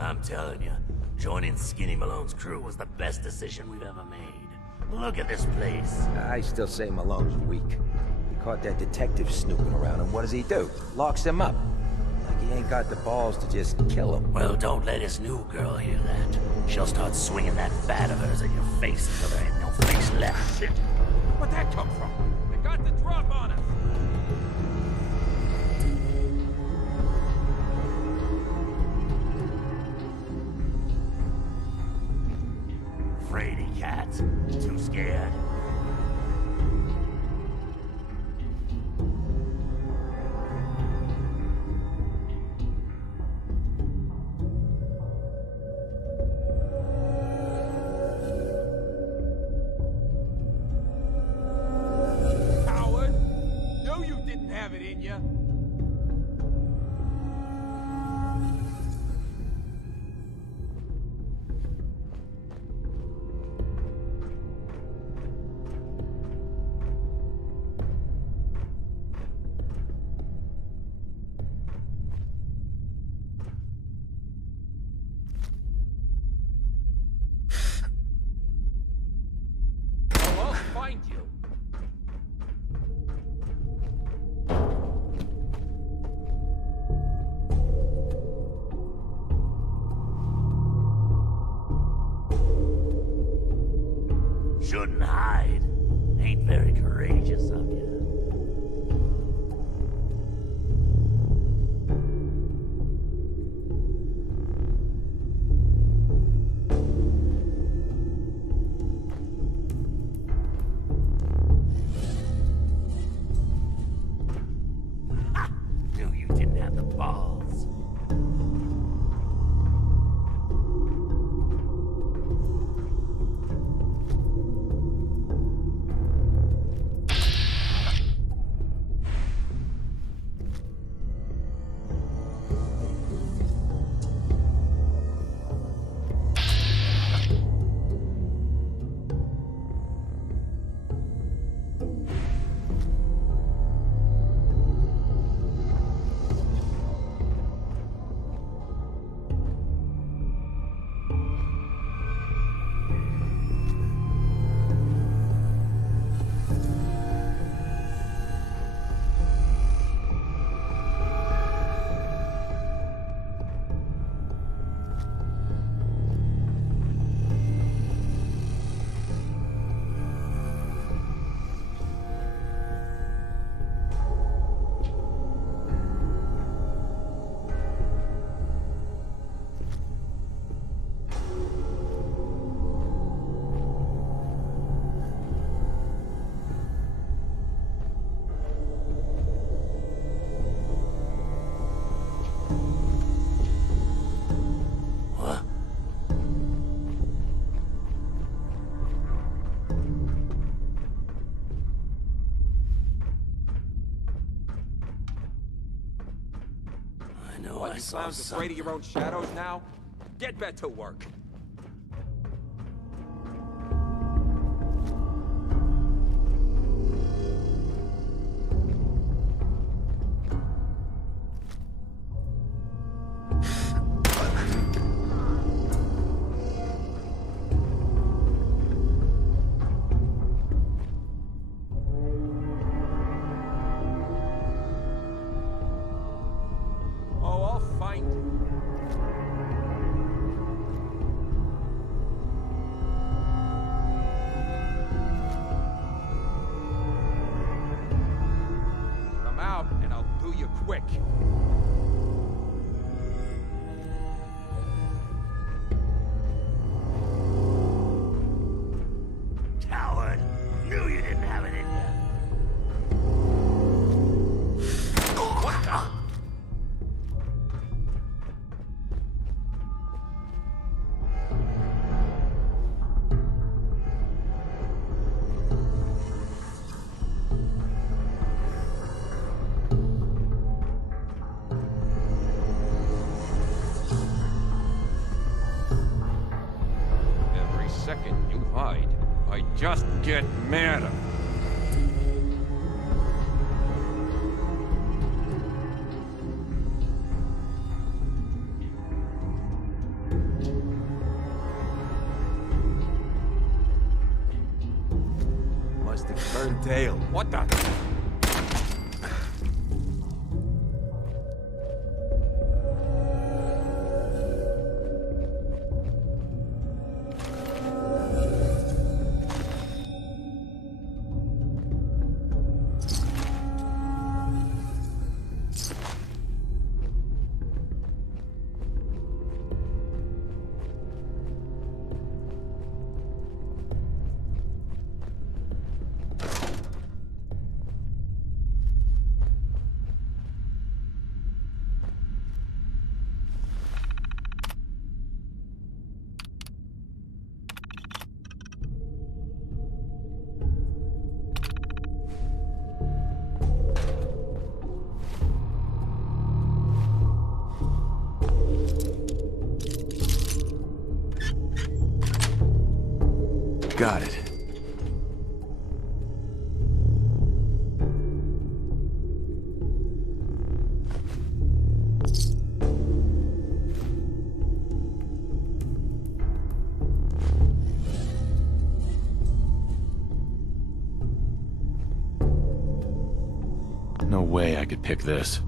I'm telling you, joining Skinny Malone's crew was the best decision we've ever made. Look at this place. I still say Malone's weak. He caught that detective snooping around, and what does he do? Locks him up. Like he ain't got the balls to just kill him. Well, don't let his new girl hear that. She'll start swinging that bat of hers in your face until there ain't no face left. Shit! Where'd that come from? They got the drop on us! Fraidy cat. Too scared. Coward! Knew you didn't have it in you! I'll find you. Shouldn't hide. Ain't very courageous of you. Ha! Knew you didn't have the balls. What? I know What, I you saw clowns something. afraid of your own shadows now? Get back to work. Oh, I'll find you. Come out, and I'll do you quick. Coward! Knew you didn't have it in you. What the? Every second you hide, I just get madder. Must have turned tail. What the? Got it. No way I could pick this.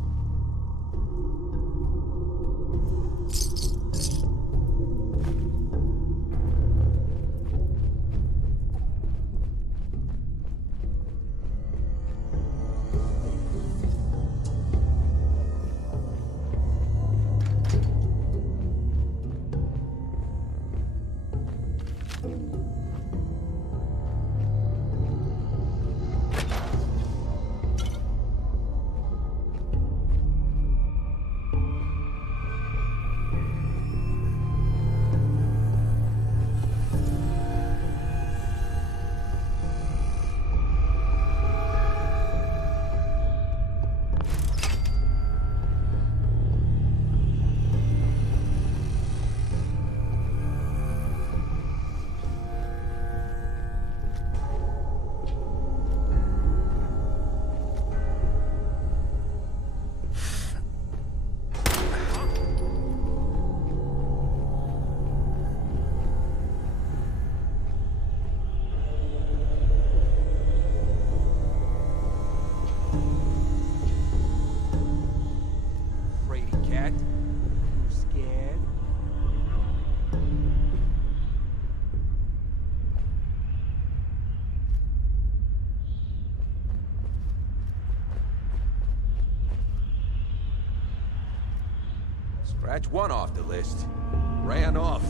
Scratch one off the list. Ran off.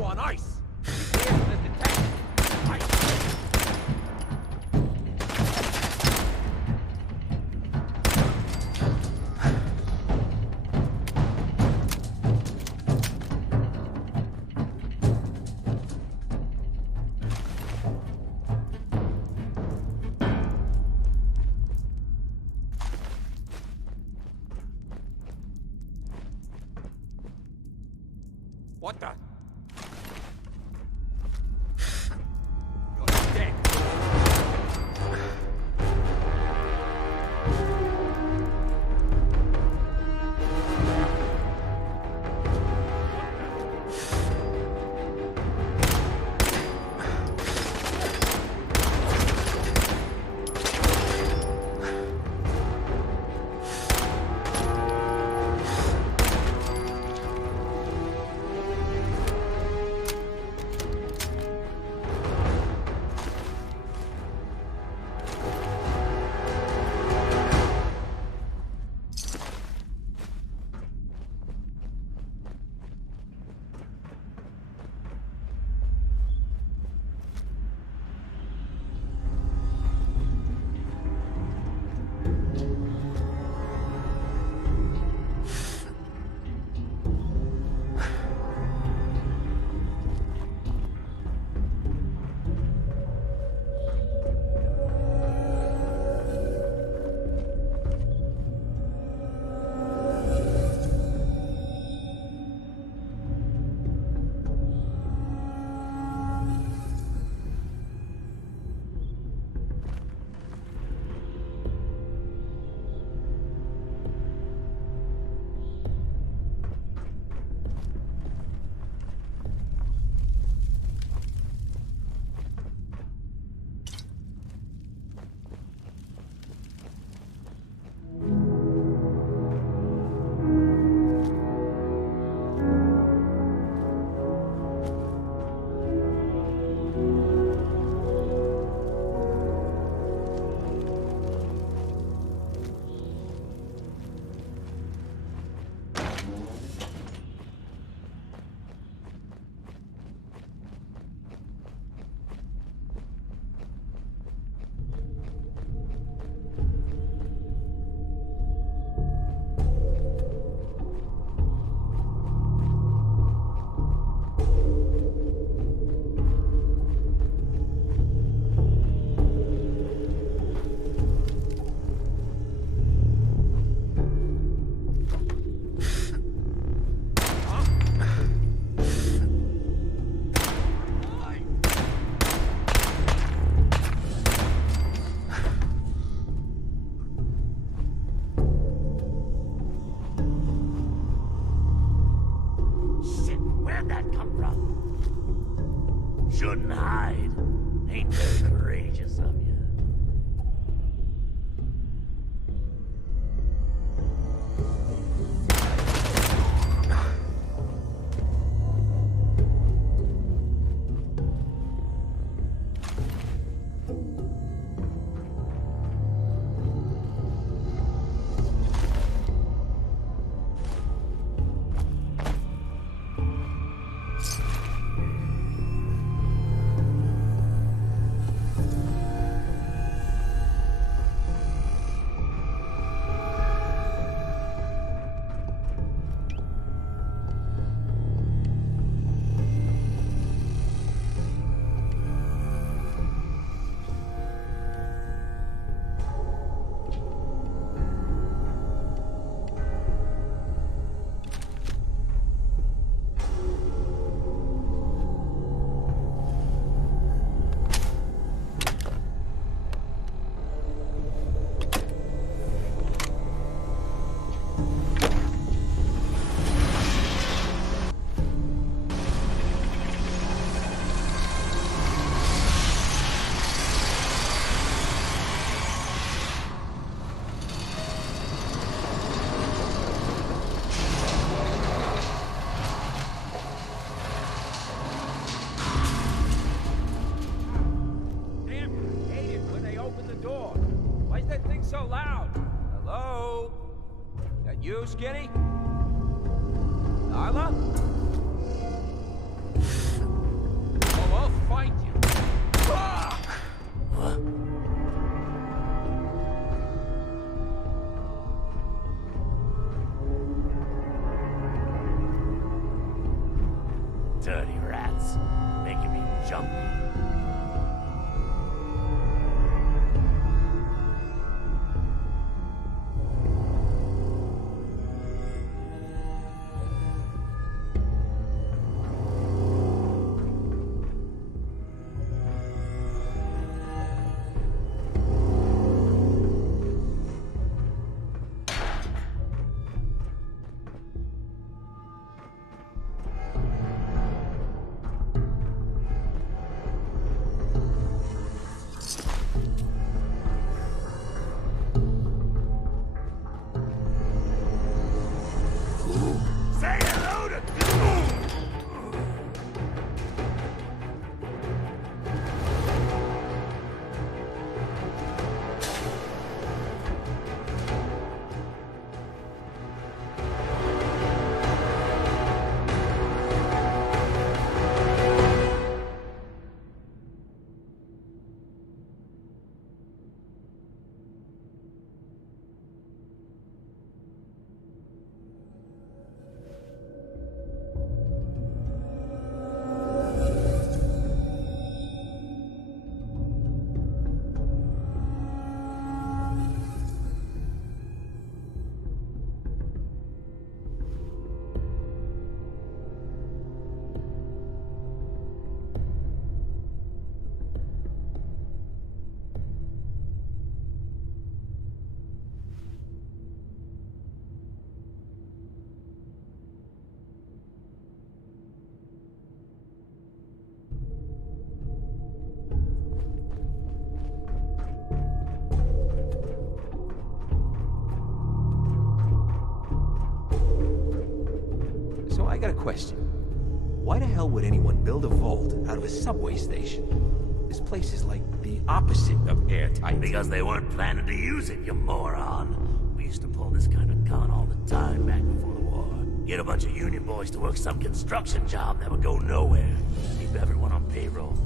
go on ice. Here's the detective. Ice. What the? You're dead. Shouldn't hide. Ain't very courageous of you. So loud. Hello? That you, Skinny? Nyla? cats, making me jumpy. Say hello to... So I got a question. Why the hell would anyone build a vault out of a subway station? This place is like the opposite of airtight. Because they weren't planning to use it, you moron. We used to pull this kind of gun all the time back before the war. Get a bunch of union boys to work some construction job that would go nowhere. Keep everyone on payroll.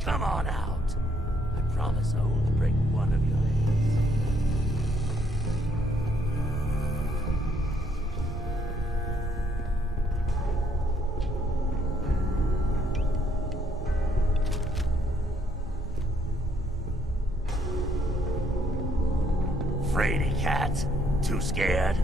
Come on out. I promise I won't break one of your legs. Fraidy cat. Too scared?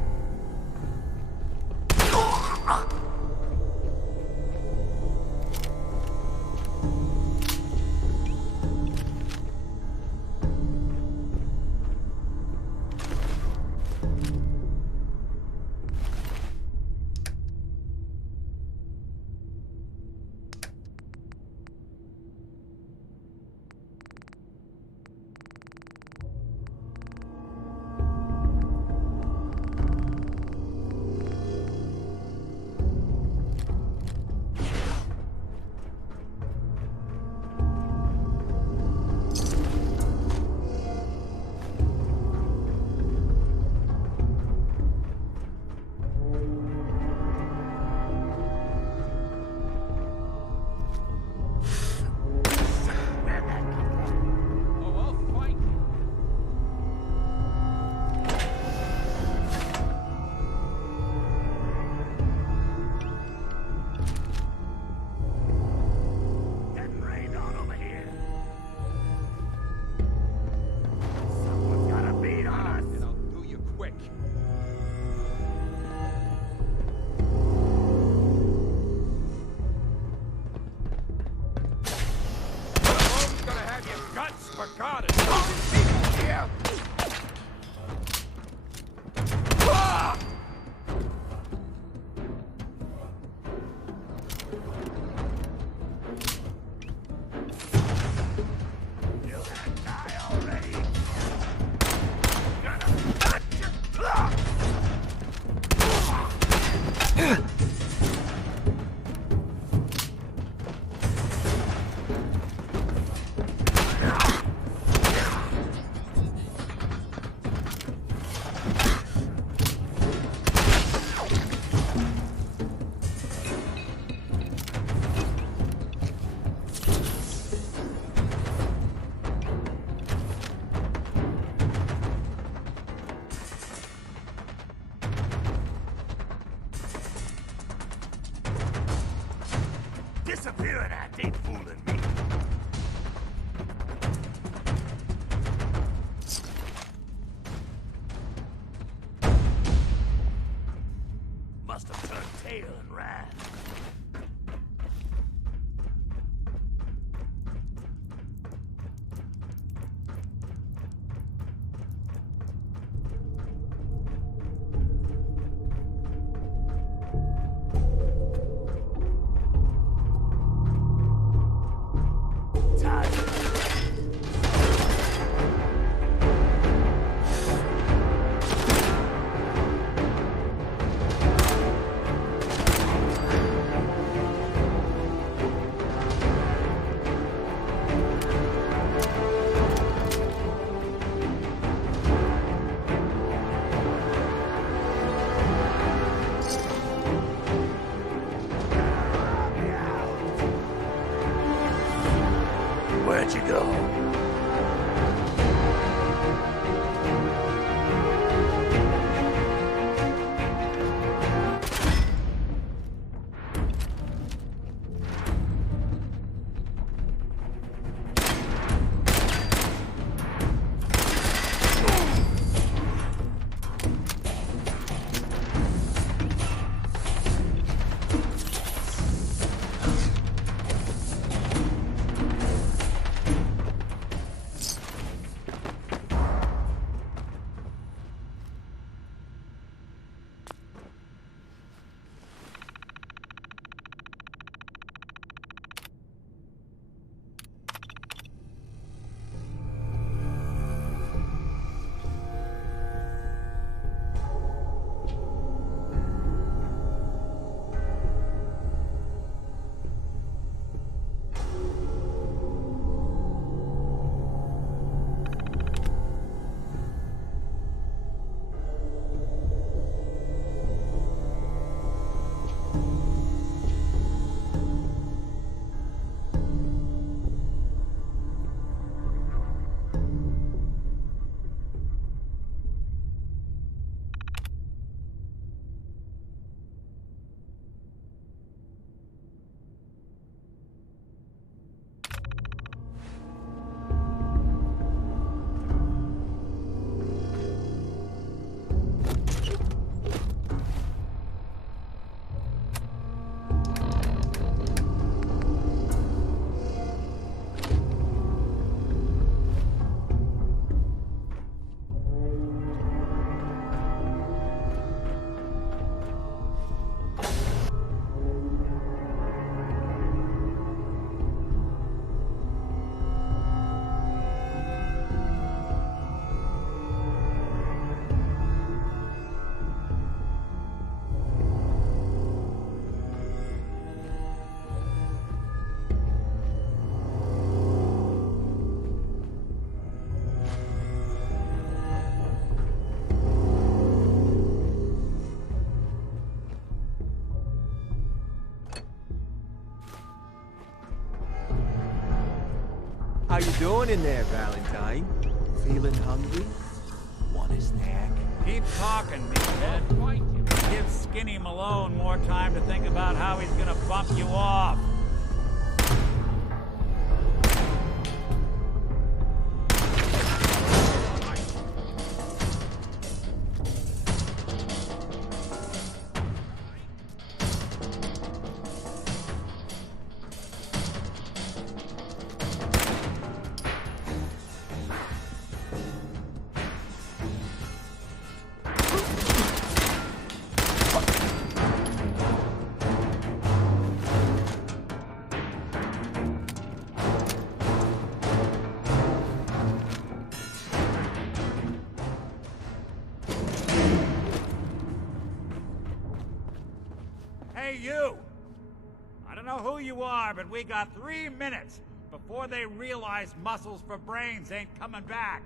Disappearing act ain't fooling me. Must have turned tail and ran. Where'd you go? How you doing in there, Valentine? Feeling hungry? Want a snack? Keep talking, meathead. Give Skinny Malone more time to think about how he's gonna bump you off. Hey, you! I don't know who you are, but we got 3 minutes before they realize muscles for brains ain't coming back.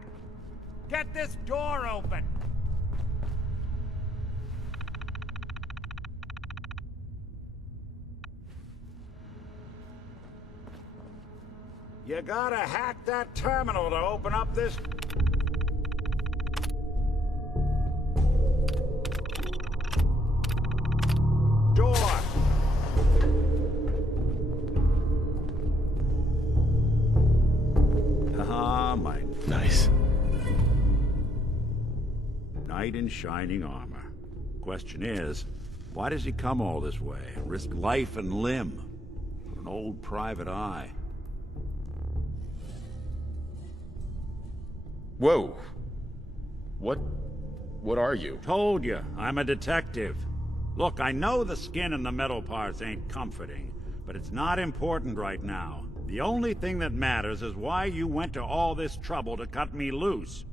Get this door open! You gotta hack that terminal to open up this... door. Ah, my Nice. knight in shining armor. Question is, why does he come all this way? Risk life and limb for an old private eye? Whoa. What are you? Told you, I'm a detective. Look, I know the skin and the metal parts ain't comforting, but it's not important right now. The only thing that matters is why you went to all this trouble to cut me loose.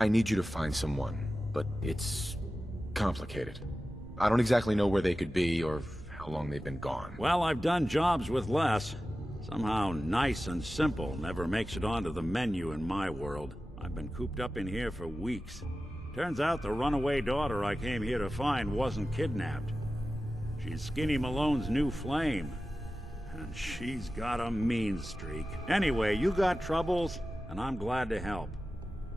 I need you to find someone, but it's complicated. I don't exactly know where they could be or how long they've been gone. Well, I've done jobs with less. Somehow nice and simple never makes it onto the menu in my world. I've been cooped up in here for weeks. Turns out the runaway daughter I came here to find wasn't kidnapped. She's Skinny Malone's new flame. And she's got a mean streak. Anyway, you got troubles, and I'm glad to help.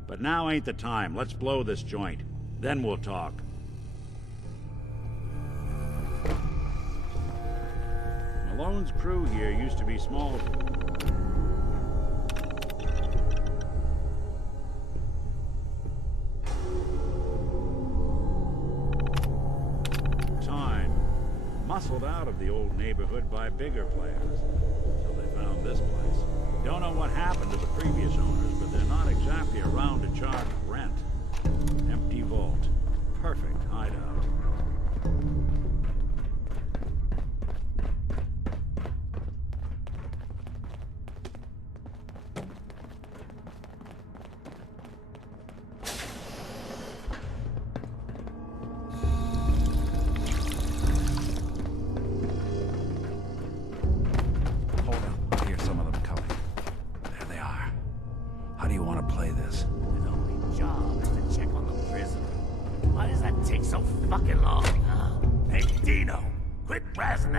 But now ain't the time. Let's blow this joint. Then we'll talk. Malone's crew here used to be small. Muscled out of the old neighborhood by bigger players. So they found this place. Don't know what happened to the previous owners, but they're not exactly around to charge rent. Empty vault. Perfect hideout.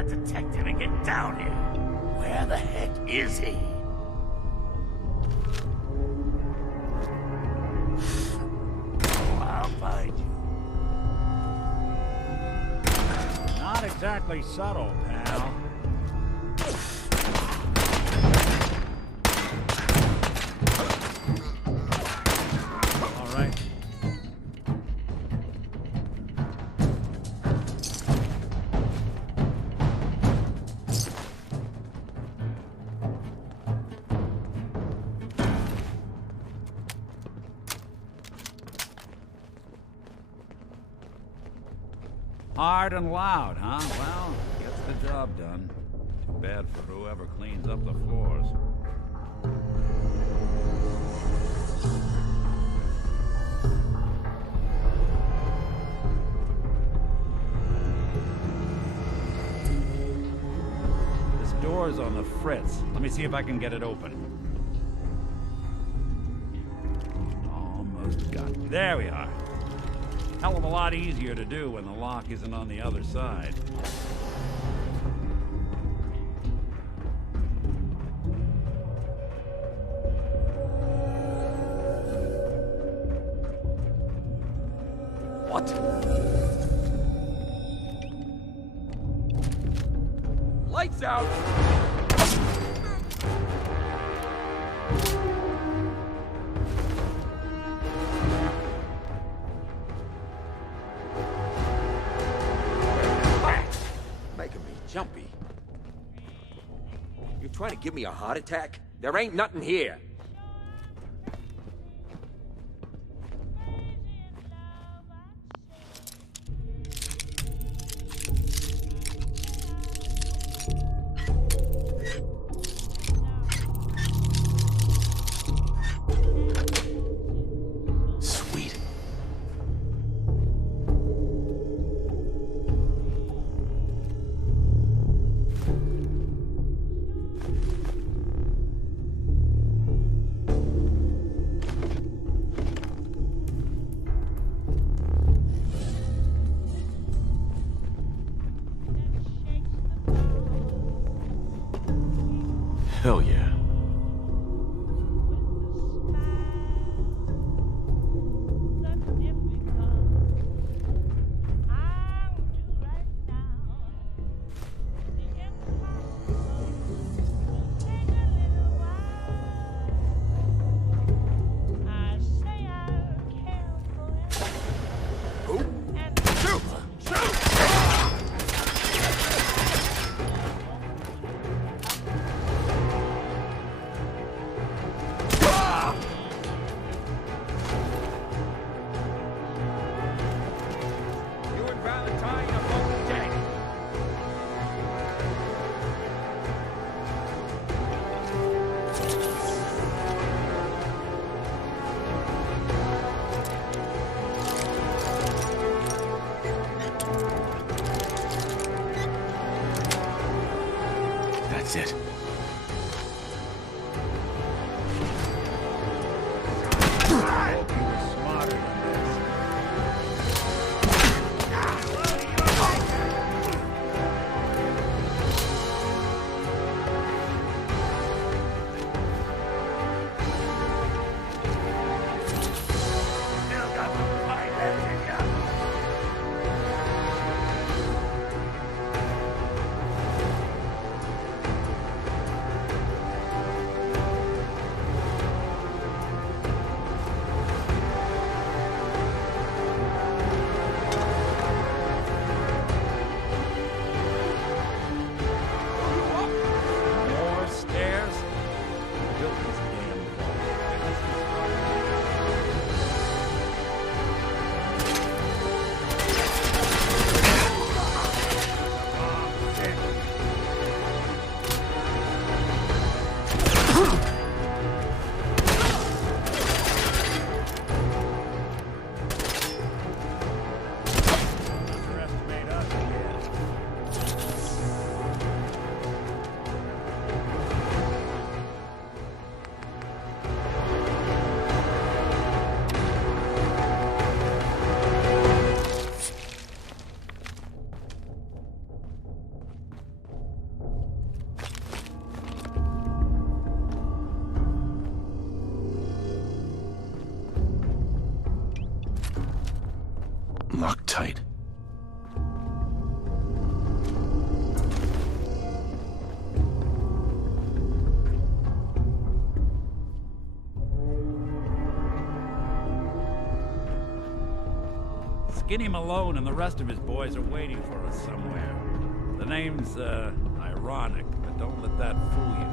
Detective and get down here. Where the heck is he? Oh, I'll find you. Not exactly subtle, pal. All right. Hard and loud, huh? Well, gets the job done. Too bad for whoever cleans up the floors. This door's on the fritz. Let me see if I can get it open. Almost got it. There we are. Hell of a lot easier to do when the lock isn't on the other side. What? Lights out! Jumpy. You trying to give me a heart attack? There ain't nothing here. Sweet. Hell yeah. You and Valentine are both dead. That's it. Still got some fight left in ya. More stairs? Built this damn underestimate us again. Locked tight. Skinny Malone and the rest of his boys are waiting for us somewhere. The name's, ironic, but don't let that fool you.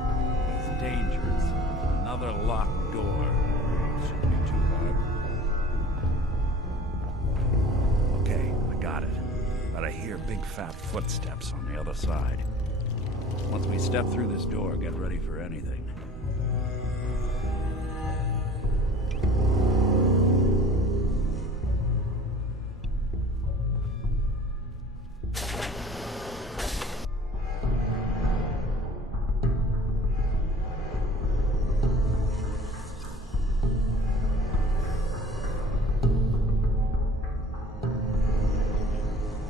It's dangerous. Another locked door. Shouldn't be too hard. Okay, I got it. But I hear big fat footsteps on the other side. Once we step through this door, get ready for anything.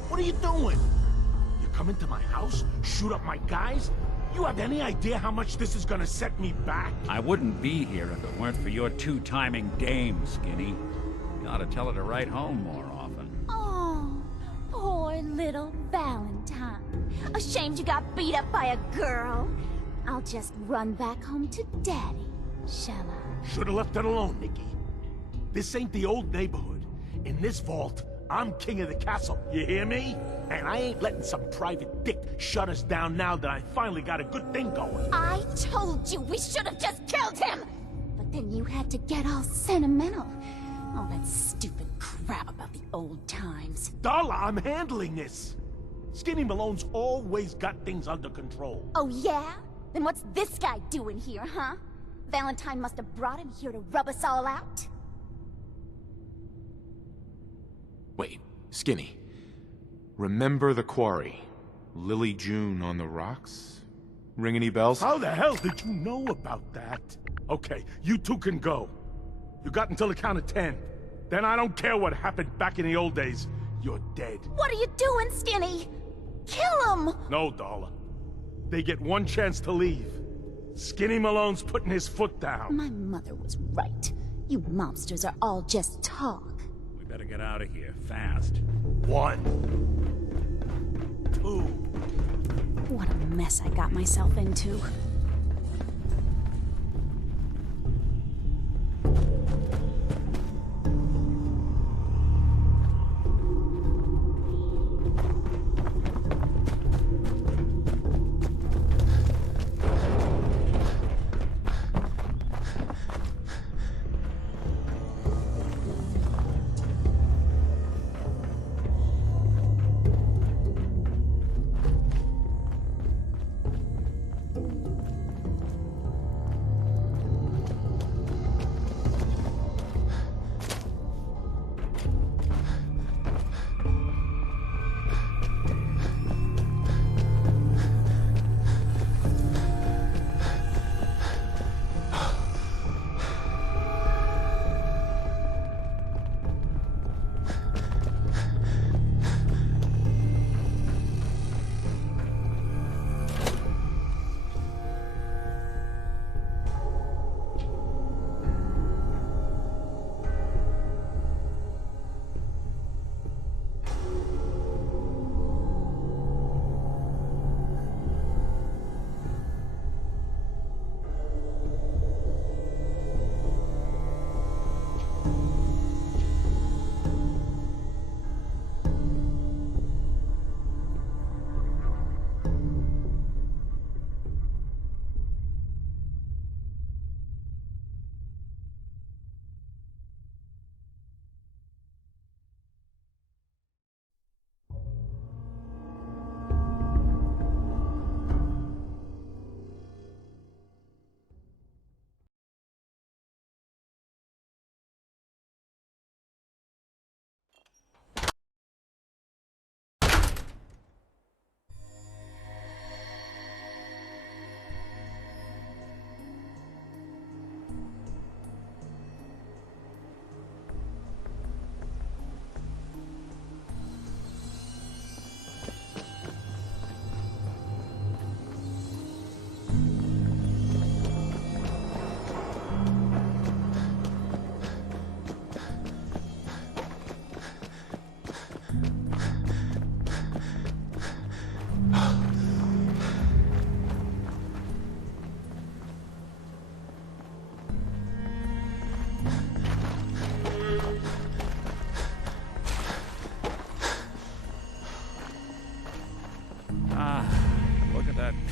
What are you doing? You come into my house, shoot up my guys? You have any idea how much this is gonna set me back? I wouldn't be here if it weren't for your two-timing dame, Skinny. You ought to tell her to write home more often. Oh, poor little Valentine. Ashamed you got beat up by a girl. I'll just run back home to Daddy, shall I? Should've left it alone, Nikki. This ain't the old neighborhood. In this vault, I'm king of the castle, you hear me? And I ain't letting some private dick shut us down now that I finally got a good thing going. I told you we should have just killed him! But then you had to get all sentimental. All that stupid crap about the old times. Darla, I'm handling this. Skinny Malone's always got things under control. Oh yeah? Then what's this guy doing here, huh? Valentine must have brought him here to rub us all out? Wait, Skinny. Remember the quarry? Lily June on the rocks? Ring any bells? How the hell did you know about that? Okay, you two can go. You got until the count of 10. Then I don't care what happened back in the old days. You're dead. What are you doing, Skinny? Kill him! No, Darla. They get one chance to leave. Skinny Malone's putting his foot down. My mother was right. You mobsters are all just talk. We better get out of here, fast. 1, 2. What a mess I got myself into.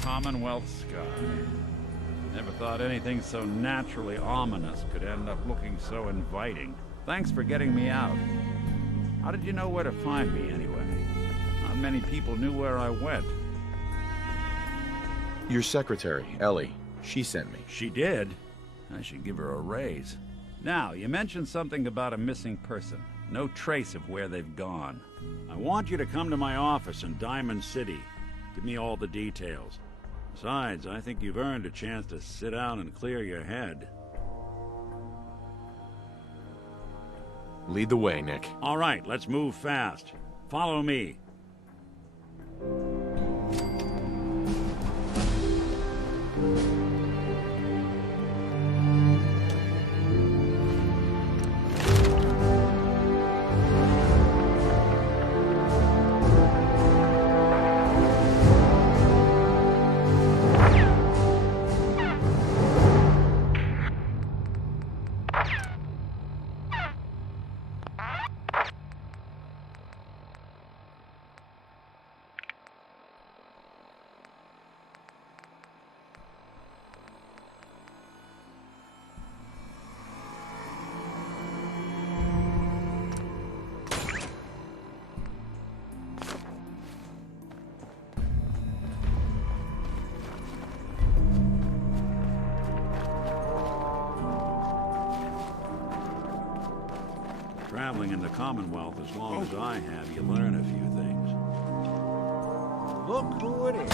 Commonwealth sky. Never thought anything so naturally ominous could end up looking so inviting. Thanks for getting me out. How did you know where to find me, anyway? Not many people knew where I went. Your secretary, Ellie, she sent me. She did? I should give her a raise. Now, you mentioned something about a missing person. No trace of where they've gone. I want you to come to my office in Diamond City. Give me all the details. Besides, I think you've earned a chance to sit down and clear your head. Lead the way, Nick. All right, let's move fast. Follow me. Traveling in the Commonwealth as long as I have, you learn a few things. Look who it is.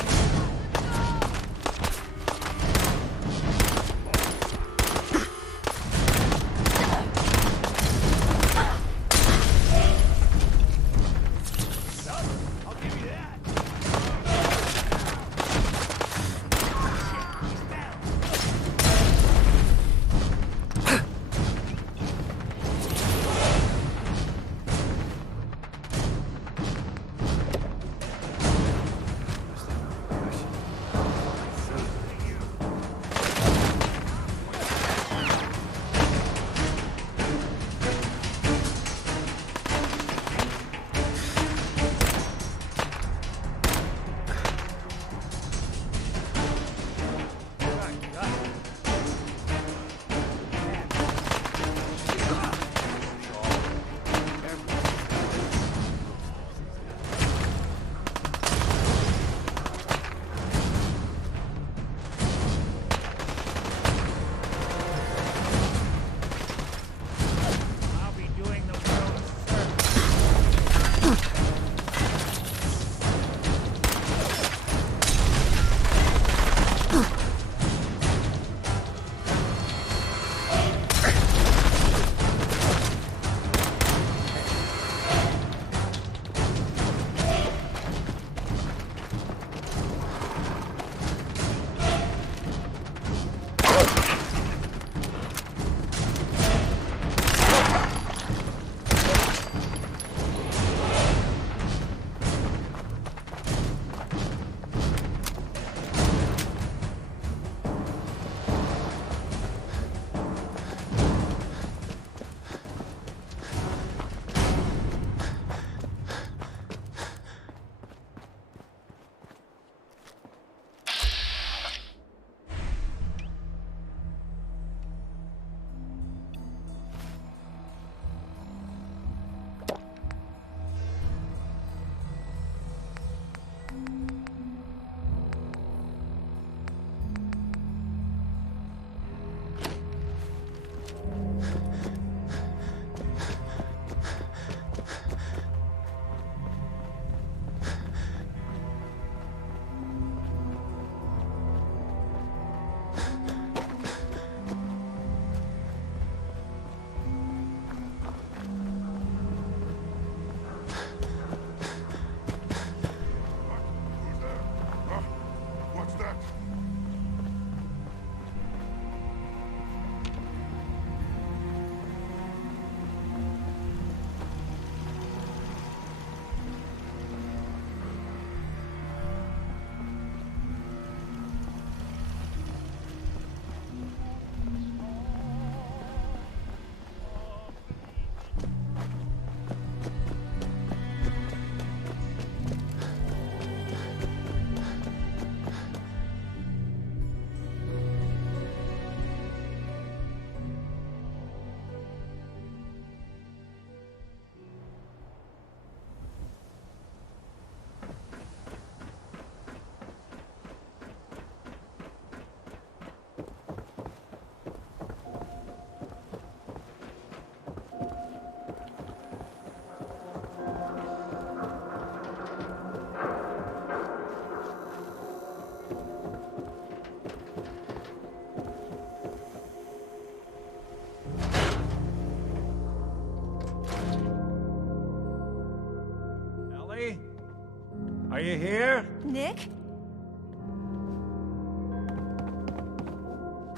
Are you here? Nick?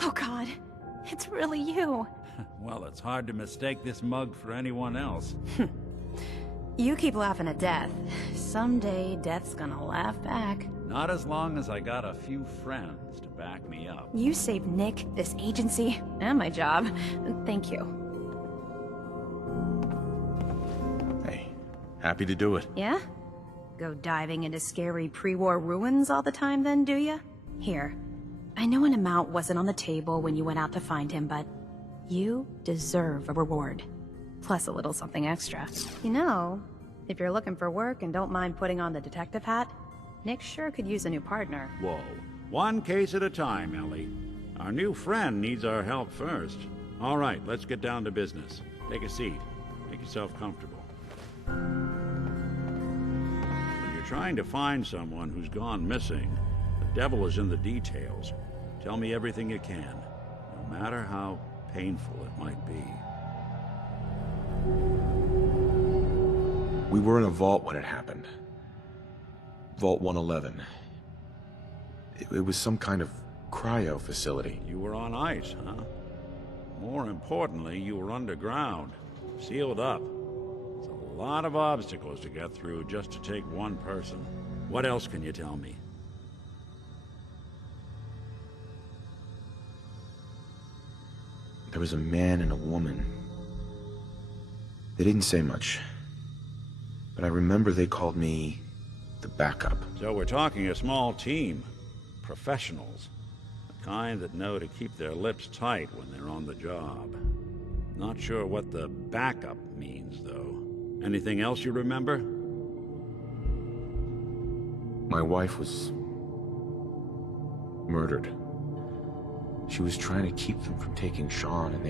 Oh God, it's really you. Well, it's hard to mistake this mug for anyone else. You keep laughing at death. Someday, death's gonna laugh back. Not as long as I got a few friends to back me up. You saved Nick, this agency, and my job. Thank you. Hey, happy to do it. Yeah? Go diving into scary pre-war ruins all the time then, do ya? Here. I know an amount wasn't on the table when you went out to find him, but you deserve a reward. Plus a little something extra. You know, if you're looking for work and don't mind putting on the detective hat, Nick sure could use a new partner. Whoa. One case at a time, Ellie. Our new friend needs our help first. All right, let's get down to business. Take a seat. Make yourself comfortable. When you're trying to find someone who's gone missing, the devil is in the details. Tell me everything you can, no matter how painful it might be. We were in a vault when it happened. Vault 111. It was some kind of cryo facility. You were on ice, huh? More importantly, you were underground, sealed up. It's a lot of obstacles to get through just to take one person. What else can you tell me? There was a man and a woman. They didn't say much, but I remember they called me the backup. So we're talking a small team. Professionals. The kind that know to keep their lips tight when they're on the job. Not sure what the backup means, though. Anything else you remember? My wife was murdered. She was trying to keep them from taking Sean, and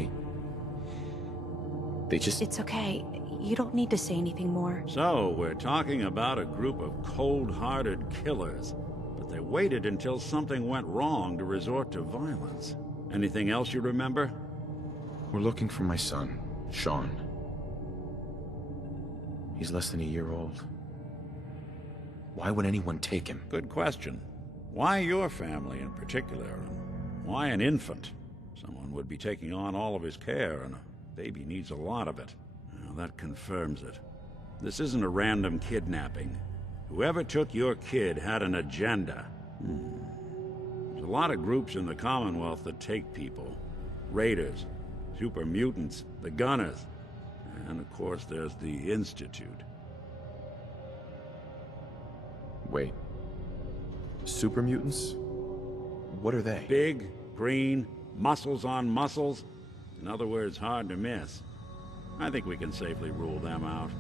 they just... It's okay. You don't need to say anything more. So, we're talking about a group of cold-hearted killers, but they waited until something went wrong to resort to violence. Anything else you remember? We're looking for my son, Sean. He's less than a year old. Why would anyone take him? Good question. Why your family in particular? And why an infant? Someone would be taking on all of his care, and a baby needs a lot of it. Well, that confirms it. This isn't a random kidnapping. Whoever took your kid had an agenda. There's a lot of groups in the Commonwealth that take people. Raiders, super mutants, the Gunners, and of course there's the Institute. Wait. Super mutants? What are they? Big, green, muscles on muscles. In other words, hard to miss. I think we can safely rule them out.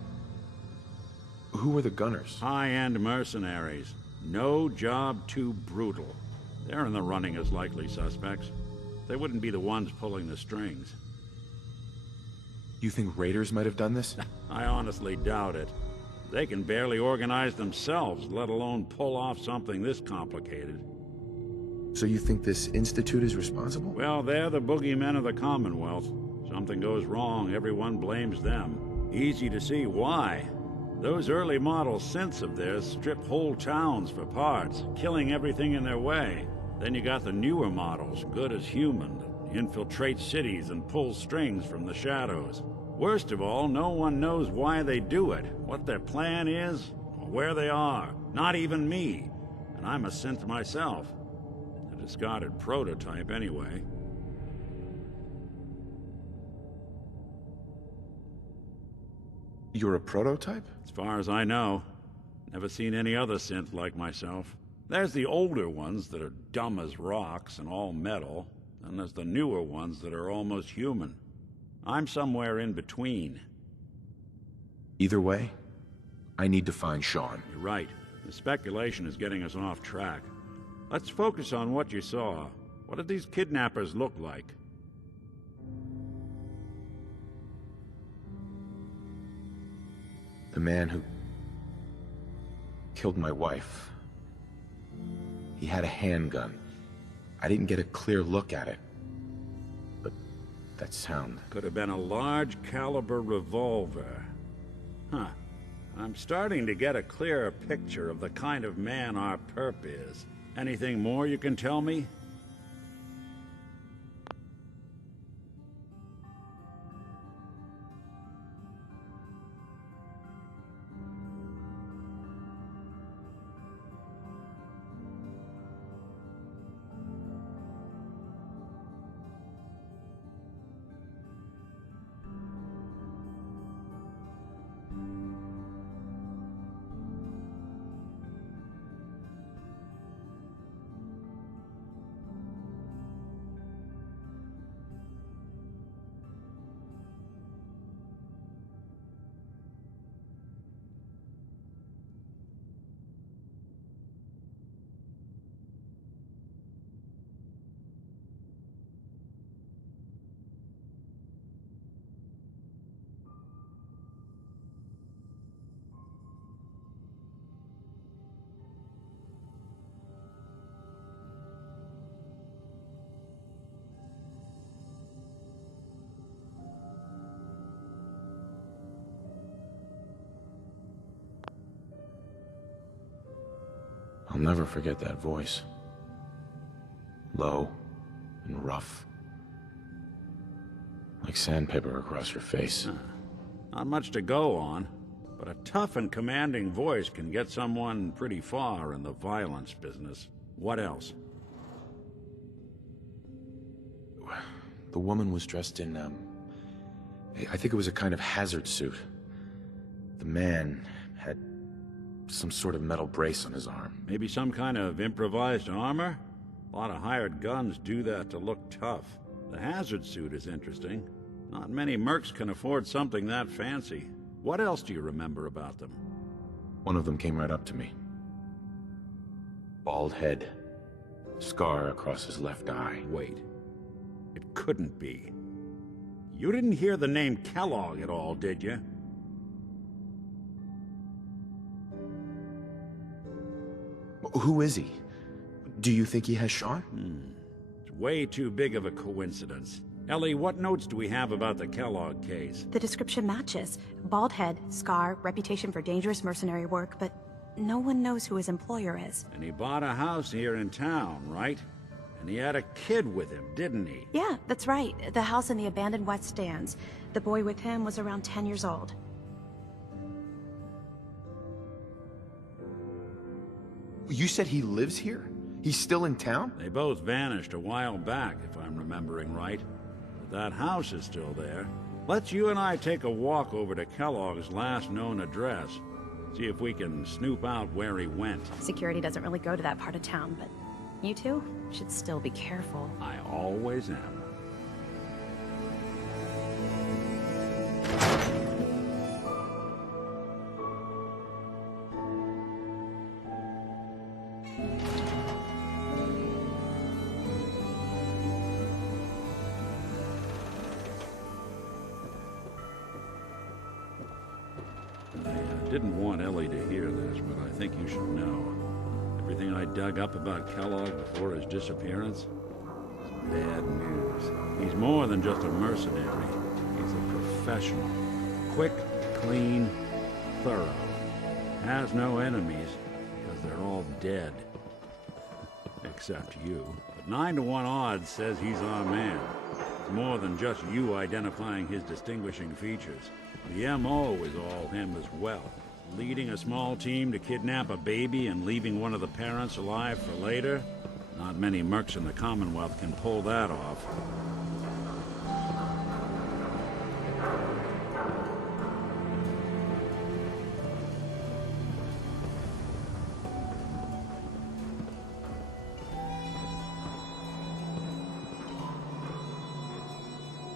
Who are the Gunners? High-end mercenaries. No job too brutal. They're in the running as likely suspects. They wouldn't be the ones pulling the strings. You think raiders might have done this? I honestly doubt it. They can barely organize themselves, let alone pull off something this complicated. So you think this Institute is responsible? Well, they're the boogeymen of the Commonwealth. Something goes wrong, everyone blames them. Easy to see why. Those early model synths of theirs strip whole towns for parts, killing everything in their way. Then you got the newer models, good as human, that infiltrate cities and pull strings from the shadows. Worst of all, no one knows why they do it, what their plan is, or where they are. Not even me. And I'm a synth myself. A discarded prototype, anyway. You're a prototype? As far as I know. Never seen any other synth like myself. There's the older ones that are dumb as rocks and all metal. And there's the newer ones that are almost human. I'm somewhere in between. Either way, I need to find Sean. You're right. The speculation is getting us off track. Let's focus on what you saw. What did these kidnappers look like? The man who killed my wife. He had a handgun. I didn't get a clear look at it. But that sound... Could have been a large caliber revolver. Huh. I'm starting to get a clearer picture of the kind of man our perp is. Anything more you can tell me? I'll never forget that voice. Low and rough. Like sandpaper across your face. Not much to go on, but a tough and commanding voice can get someone pretty far in the violence business. What else? The woman was dressed in, I think it was a kind of hazard suit. The man had some sort of metal brace on his arm. Maybe some kind of improvised armor? A lot of hired guns do that to look tough. The hazard suit is interesting. Not many mercs can afford something that fancy. What else do you remember about them? One of them came right up to me. Bald head. Scar across his left eye. Wait. It couldn't be. You didn't hear the name Kellogg at all, did you? Who is he? Do you think he has Sean? It's way too big of a coincidence. Ellie, what notes do we have about the Kellogg case? The description matches. Bald head, scar, reputation for dangerous mercenary work, but no one knows who his employer is. And he bought a house here in town, right? And he had a kid with him, didn't he? Yeah, that's right. The house in the abandoned West Stands. The boy with him was around 10 years old. You said he lives here? He's still in town? They both vanished a while back, if I'm remembering right. But that house is still there. Let's you and I take a walk over to Kellogg's last known address. See if we can snoop out where he went. Security doesn't really go to that part of town, but you two should still be careful. I always am. I didn't want Ellie to hear this, but I think you should know. Everything I dug up about Kellogg before his disappearance is bad news. He's more than just a mercenary. He's a professional. Quick, clean, thorough. Has no enemies, because they're all dead. Except you. But 9 to 1 odds says he's our man. It's more than just you identifying his distinguishing features. The M.O. is all him as well. Leading a small team to kidnap a baby and leaving one of the parents alive for later? Not many mercs in the Commonwealth can pull that off.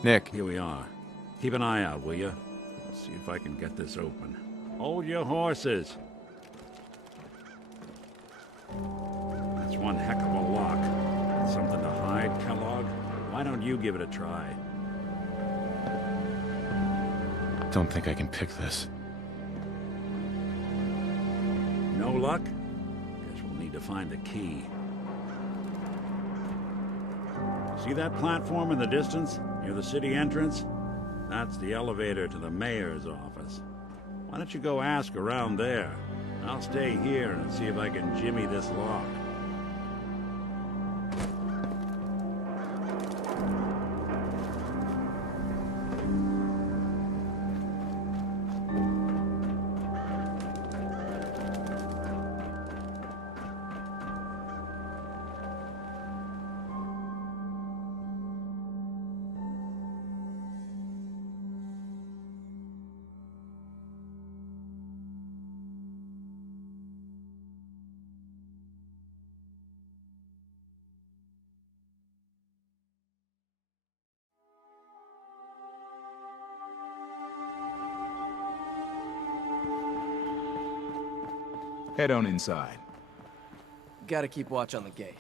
Nick. Here we are. Keep an eye out, will you? See if I can get this open. Hold your horses. That's one heck of a lock. Something to hide, Kellogg? Why don't you give it a try? Don't think I can pick this. No luck? Guess we'll need to find the key. See that platform in the distance, near the city entrance? That's the elevator to the mayor's office. Why don't you go ask around there? I'll stay here and see if I can jimmy this lock. Head on inside. Gotta keep watch on the gate.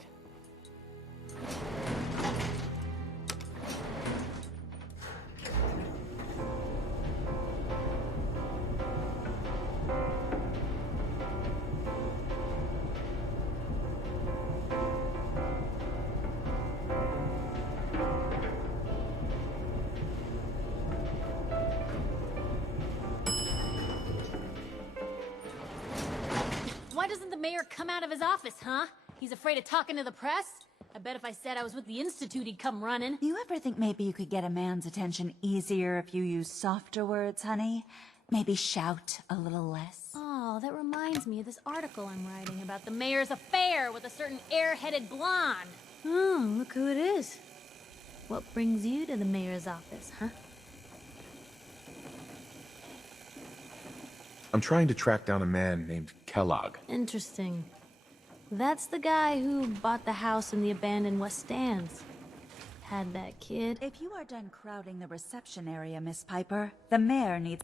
Why doesn't the mayor come out of his office, huh? He's afraid of talking to the press? I bet if I said I was with the Institute, he'd come running. You ever think maybe you could get a man's attention easier if you use softer words, honey? Maybe shout a little less? Oh, that reminds me of this article I'm writing about the mayor's affair with a certain airheaded blonde. Oh, look who it is. What brings you to the mayor's office, huh? I'm trying to track down a man named Kellogg. Interesting. That's the guy who bought the house in the abandoned West Stands. Had that kid. If you are done crowding the reception area, Miss Piper, the mayor needs...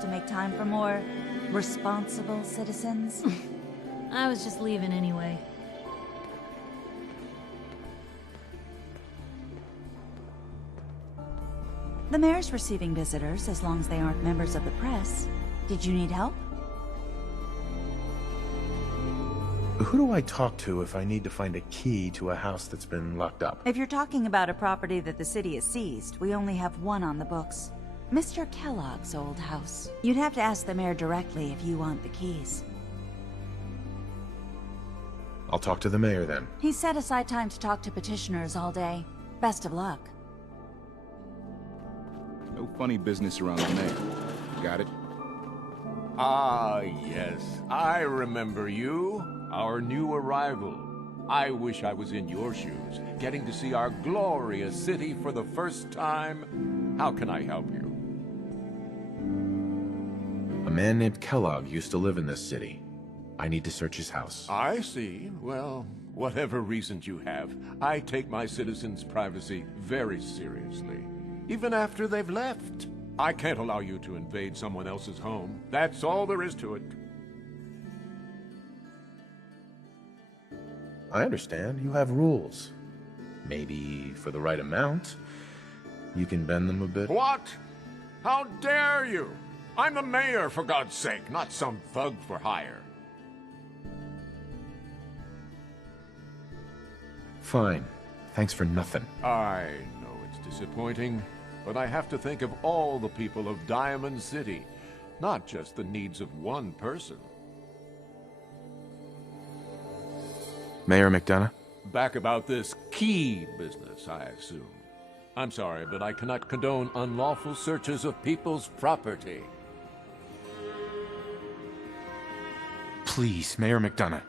to make time for more responsible citizens? I was just leaving anyway. The mayor's receiving visitors as long as they aren't members of the press. Did you need help? Who do I talk to if I need to find a key to a house that's been locked up? If you're talking about a property that the city has seized, we only have one on the books. Mr. Kellogg's old house. You'd have to ask the mayor directly if you want the keys. I'll talk to the mayor then. He set aside time to talk to petitioners all day. Best of luck. No funny business around the mayor. Got it? Ah, yes. I remember you. Our new arrival. I wish I was in your shoes, getting to see our glorious city for the first time. How can I help you? A man named Kellogg used to live in this city. I need to search his house. I see. Well, whatever reasons you have, I take my citizens' privacy very seriously. Even after they've left. I can't allow you to invade someone else's home. That's all there is to it. I understand. You have rules. Maybe for the right amount, you can bend them a bit. What? How dare you? I'm the mayor, for God's sake, not some thug for hire. Fine. Thanks for nothing. I know it's disappointing, but I have to think of all the people of Diamond City, not just the needs of one person. Mayor McDonough? Back about this key business, I assume. I'm sorry, but I cannot condone unlawful searches of people's property. Please, Mayor McDonough.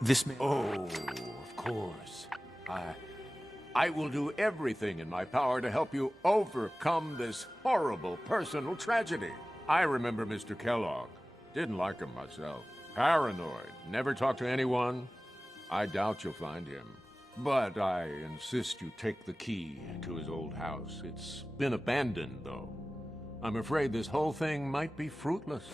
This may... Oh, of course. I will do everything in my power to help you overcome this horrible personal tragedy. I remember Mr. Kellogg. Didn't like him myself. Paranoid. Never talked to anyone. I doubt you'll find him. But I insist you take the key to his old house. It's been abandoned, though. I'm afraid this whole thing might be fruitless.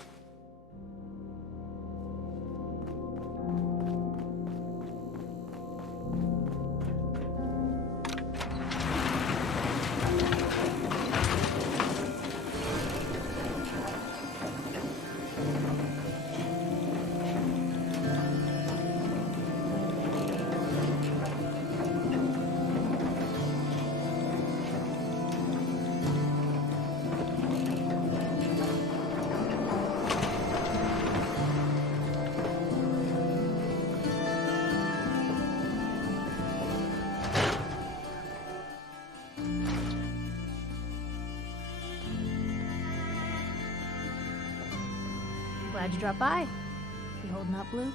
Glad you dropped by. You holding up, Blue?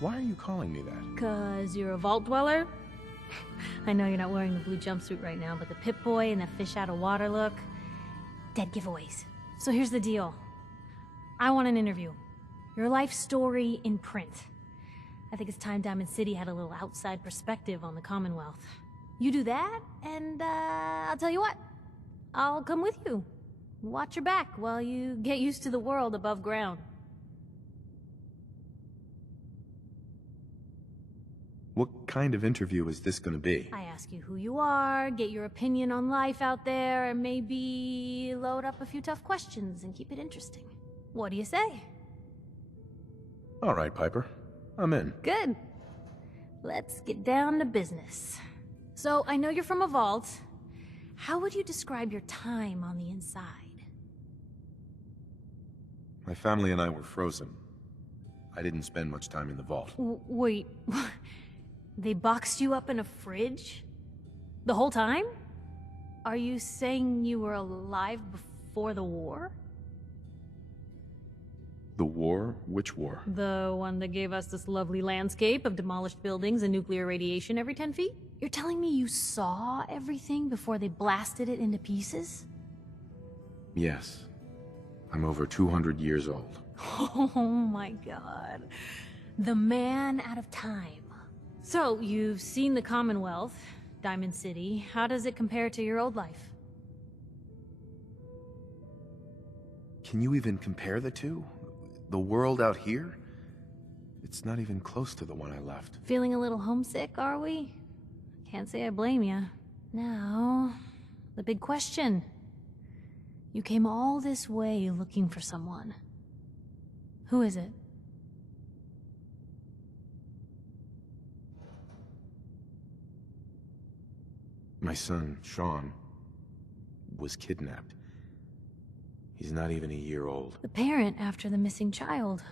Why are you calling me that? 'Cause you're a vault dweller? I know you're not wearing the blue jumpsuit right now, but the Pip-Boy and the fish out of water look... Dead giveaways. So here's the deal. I want an interview. Your life story in print. I think it's time Diamond City had a little outside perspective on the Commonwealth. You do that, and I'll tell you what. I'll come with you. Watch your back while you get used to the world above ground. What kind of interview is this going to be? I ask you who you are, get your opinion on life out there, and maybe load up a few tough questions and keep it interesting. What do you say? All right, Piper. I'm in. Good. Let's get down to business. So, I know you're from a vault. How would you describe your time on the inside? My family and I were frozen. I didn't spend much time in the vault. Wait, they boxed you up in a fridge? The whole time? Are you saying you were alive before the war? The war? Which war? The one that gave us this lovely landscape of demolished buildings and nuclear radiation every 10 feet? You're telling me you saw everything before they blasted it into pieces? Yes. I'm over 200 years old. Oh my god. The man out of time. So, you've seen the Commonwealth, Diamond City. How does it compare to your old life? Can you even compare the two? The world out here? It's not even close to the one I left. Feeling a little homesick, are we? Can't say I blame you. Now, the big question. You came all this way looking for someone. Who is it? My son, Sean, was kidnapped. He's not even a year old. The parent after the missing child.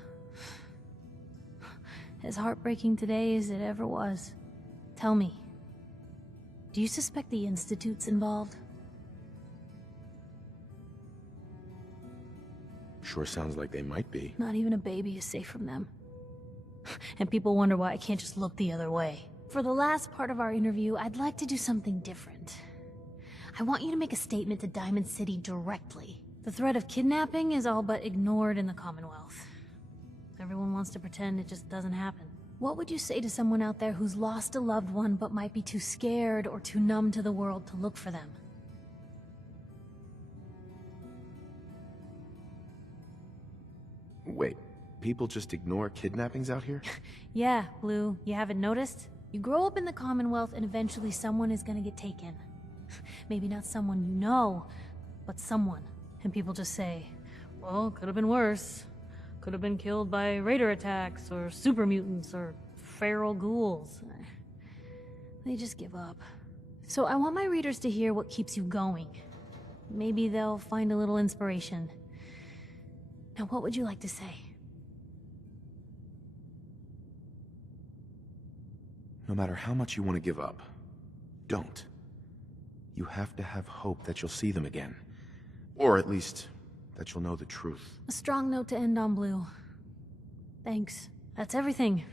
As heartbreaking today as it ever was. Tell me, do you suspect the Institute's involved? Sure sounds like they might be. Not even a baby is safe from them. And people wonder why I can't just look the other way. For the last part of our interview, I'd like to do something different. I want you to make a statement to Diamond City directly. The threat of kidnapping is all but ignored in the Commonwealth. Everyone wants to pretend it just doesn't happen. What would you say to someone out there who's lost a loved one but might be too scared or too numb to the world to look for them? Wait, people just ignore kidnappings out here? Yeah, Blue, you haven't noticed? You grow up in the Commonwealth and eventually someone is gonna get taken. Maybe not someone you know, but someone. And people just say, well, could have been worse. Could have been killed by raider attacks, or super mutants, or feral ghouls. They just give up. So I want my readers to hear what keeps you going. Maybe they'll find a little inspiration. Now, what would you like to say? No matter how much you want to give up, don't. You have to have hope that you'll see them again. Or at least, that you'll know the truth. A strong note to end on, Blue. Thanks. That's everything.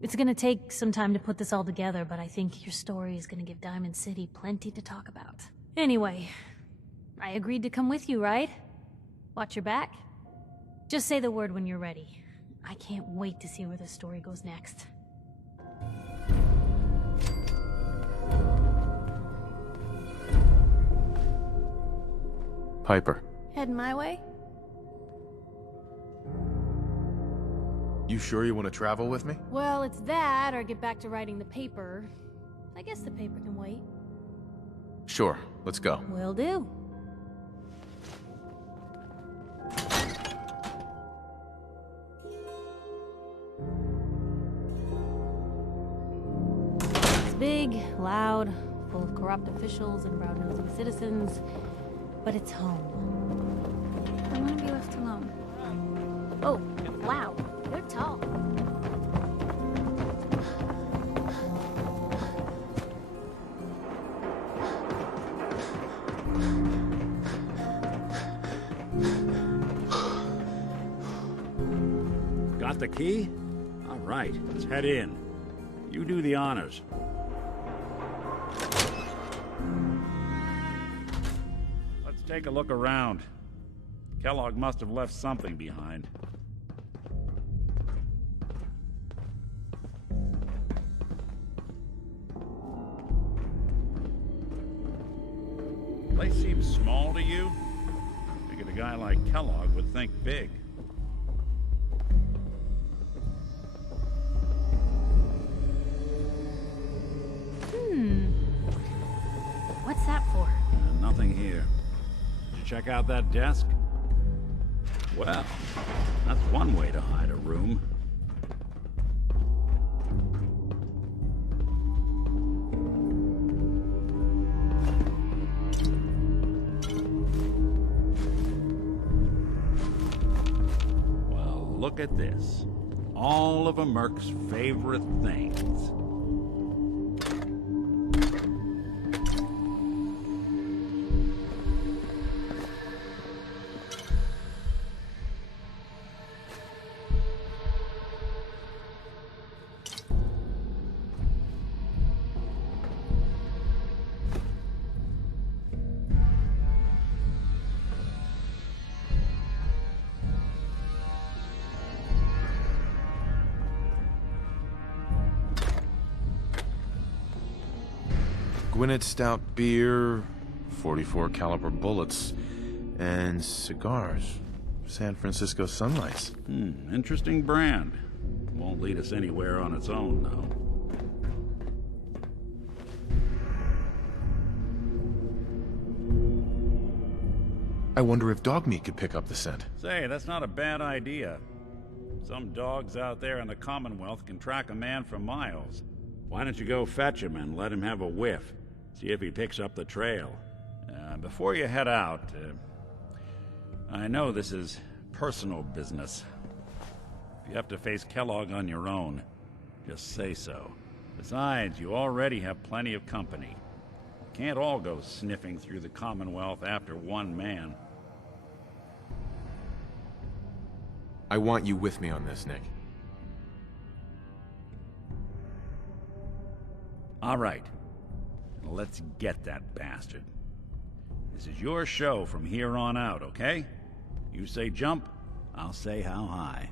It's gonna take some time to put this all together, but I think your story is gonna give Diamond City plenty to talk about. Anyway, I agreed to come with you, right? Watch your back? Just say the word when you're ready. I can't wait to see where this story goes next. Piper. Heading my way? You sure you want to travel with me? Well, it's that, or get back to writing the paper. I guess the paper can wait. Sure, let's go. Will do. It's big, loud, full of corrupt officials and brown-nosing citizens, but it's home. I want to be left alone. Oh, wow, they're tall. Got the key? All right, let's head in. You do the honors. Let's take a look around. Kellogg must have left something behind. Place seems small to you? Figured a guy like Kellogg would think big. What's that for? Nothing here. Did you check out that desk? Well, that's one way to hide a room. Well, look at this. All of a Merc's favorite things. Gwinnett Stout beer, 44 caliber bullets, and cigars. San Francisco Sunlights. Interesting brand. Won't lead us anywhere on its own, though. I wonder if dog meat could pick up the scent. Say, that's not a bad idea. Some dogs out there in the Commonwealth can track a man for miles. Why don't you go fetch him and let him have a whiff? See if he picks up the trail. Before you head out, I know this is personal business. If you have to face Kellogg on your own, just say so. Besides, you already have plenty of company. Can't all go sniffing through the Commonwealth after one man. I want you with me on this, Nick. All right. Let's get that bastard. This is your show from here on out, okay? You say jump, I'll say how high.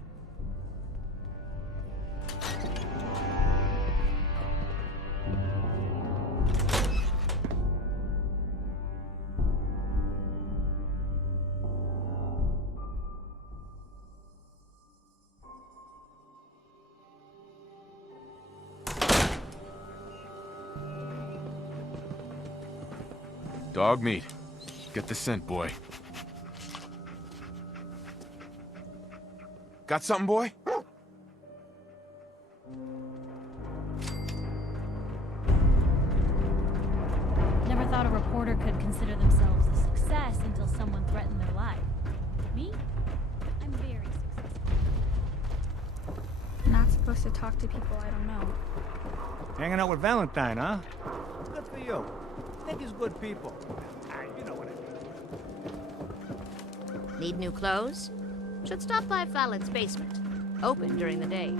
Dog meat. Get the scent, boy. Got something, boy? Never thought a reporter could consider themselves a success until someone threatened their life. Me? I'm very successful. Not supposed to talk to people I don't know. Hanging out with Valentine, huh? Good for you. I think he's good people. You know what I mean. Need new clothes? Should stop by Fallon's basement. Open during the day.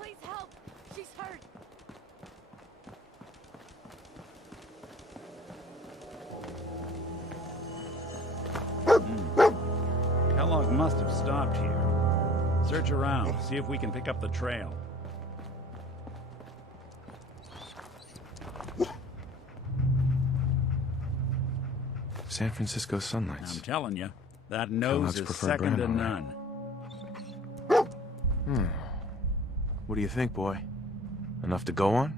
Please help! She's hurt! Kellogg must have stopped here. Search around, see if we can pick up the trail. San Francisco Sunlights. I'm telling you, that nose Kellogg's is preferred second to brand, none. What do you think, boy? Enough to go on?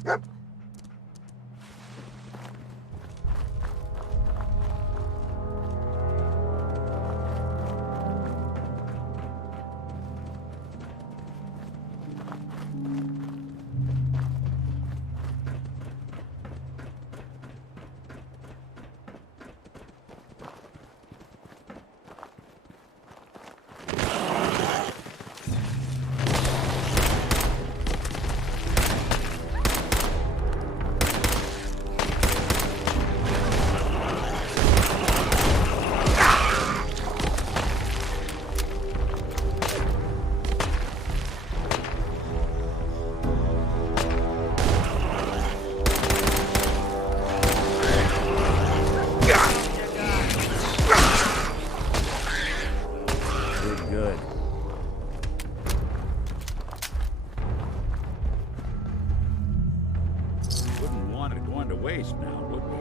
Good. Wouldn't want it going to waste now, would we?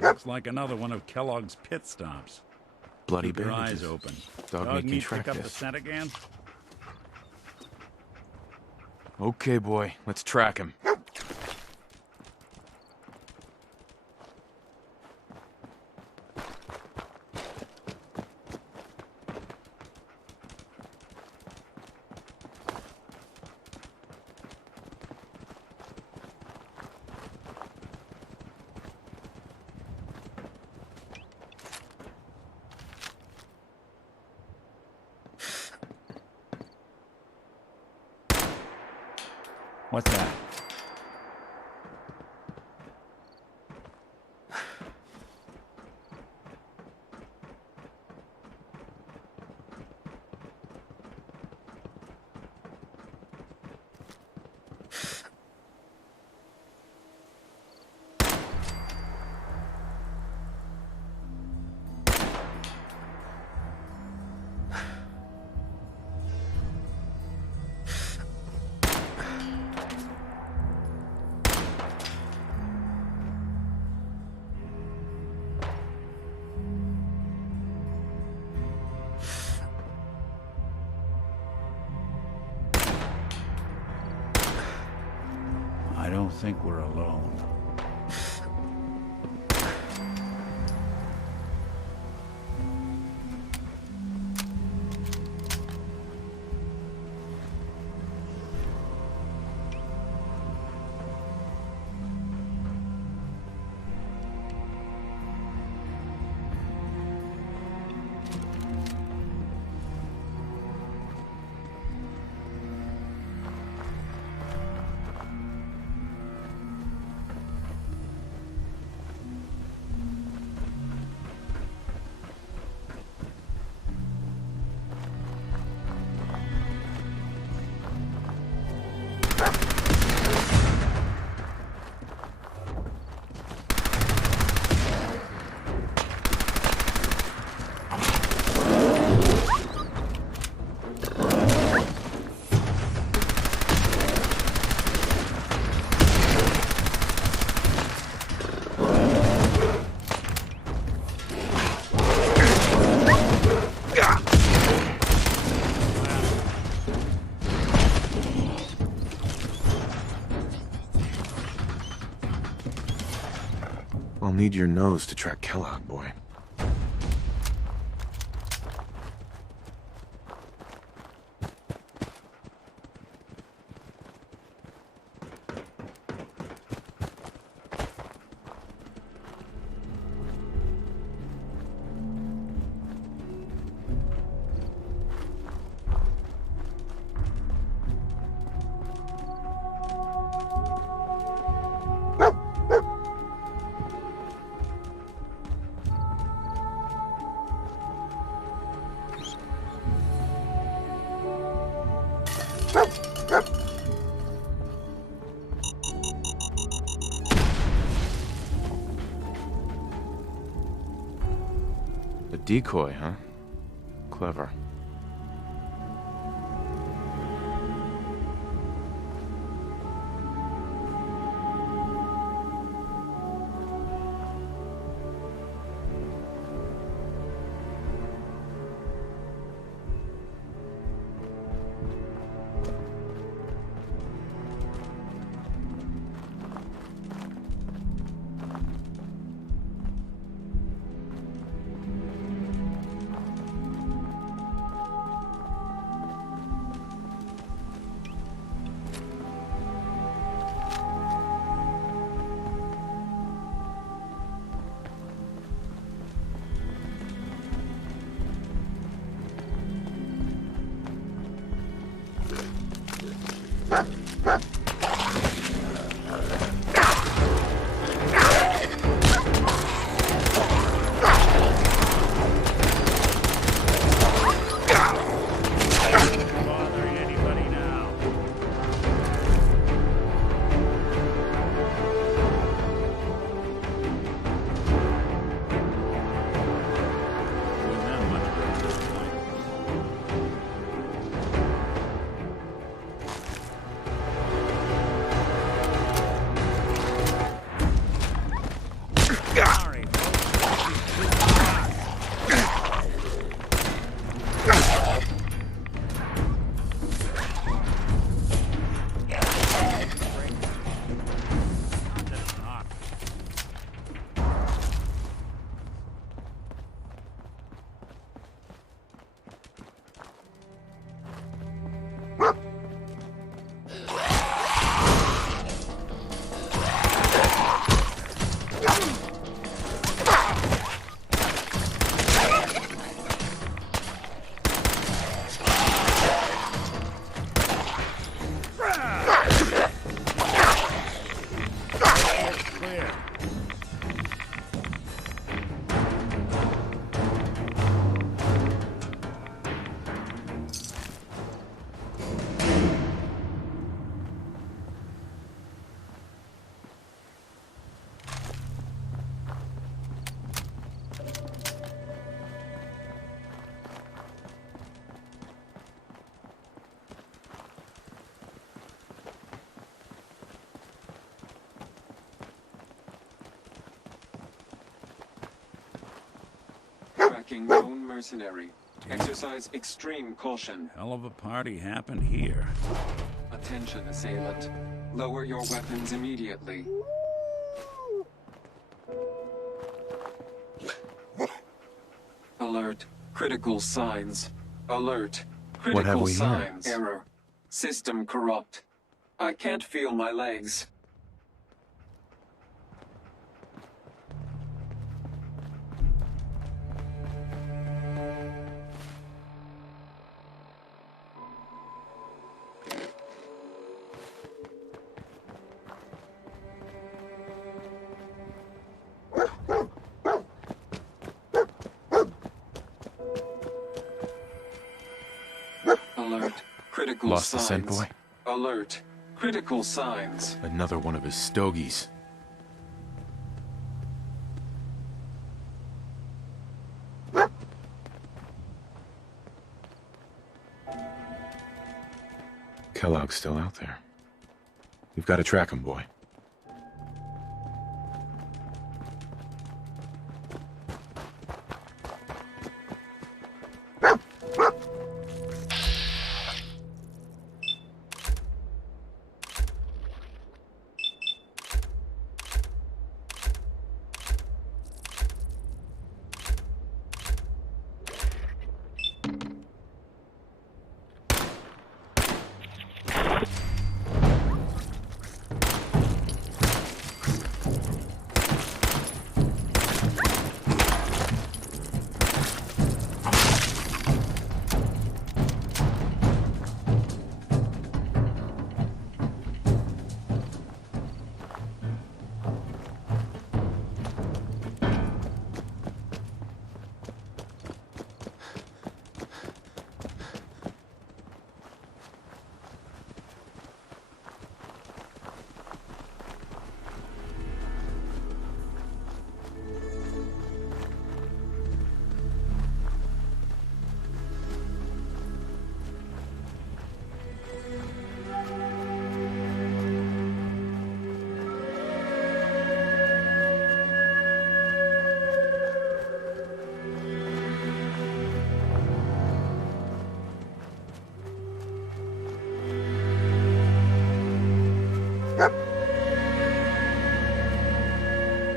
Looks like another one of Kellogg's pit stops. Bloody Keep your bandages. eyes open. Dog make me need to track pick up the this. scent again? Okay, boy. Let's track him. What's that? I don't think we're alone. I'll need your nose to track Kellogg, boy. A decoy, huh? Clever. tracking known mercenary. Exercise extreme caution. Hell of a party happened here. Attention, assailant. Lower your weapons immediately. Alert. Critical signs. Alert. Critical What have we here? signs. Error. System corrupt. I can't feel my legs. Alert. Critical Lost the signs. scent boy? Alert. Critical signs. Another one of his stogies. Kellogg's still out there. We've got to track him, boy.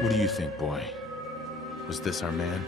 What do you think, boy? Was this our man?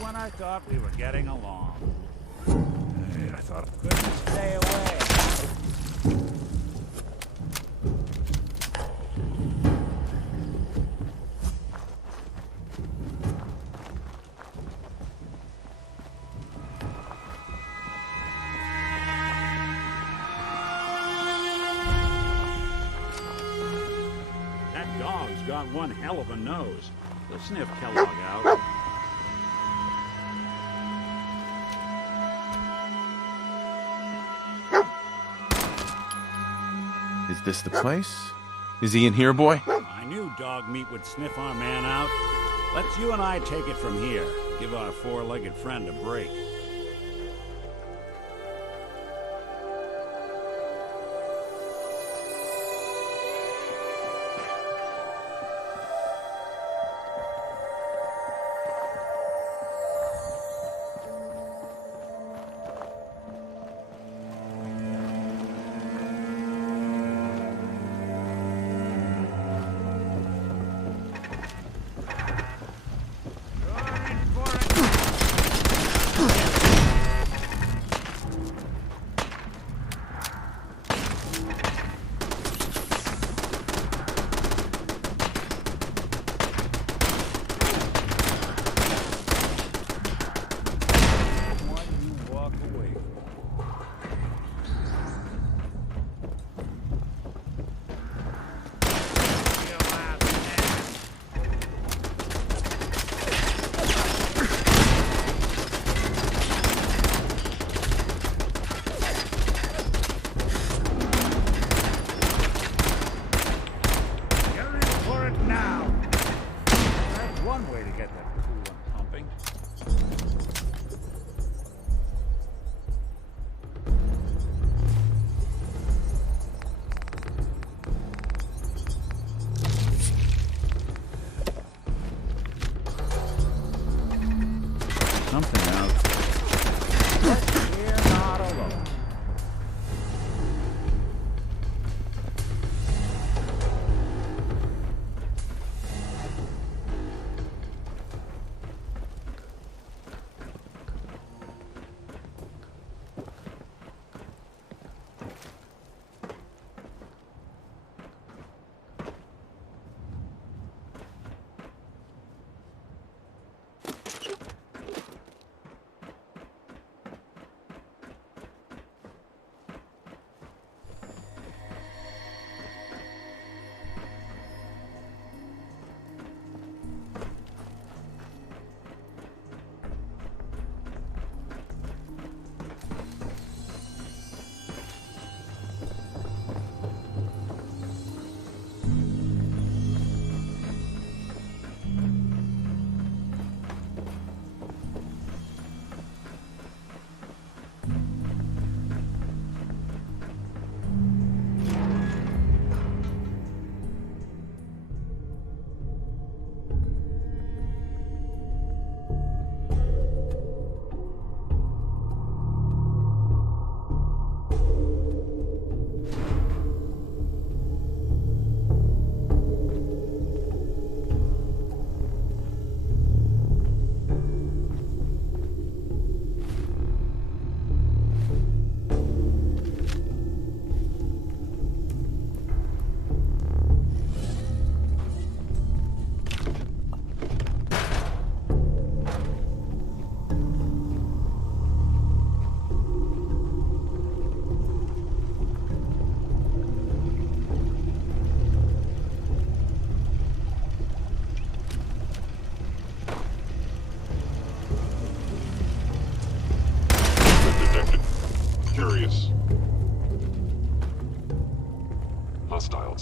When I thought we were getting along. Hey, I thought I couldn't stay away. That dog's got one hell of a nose. Let's sniff Kellogg out. Is this the place? Is he in here, boy? I knew dog meat would sniff our man out. Let's you and I take it from here. Give our four-legged friend a break.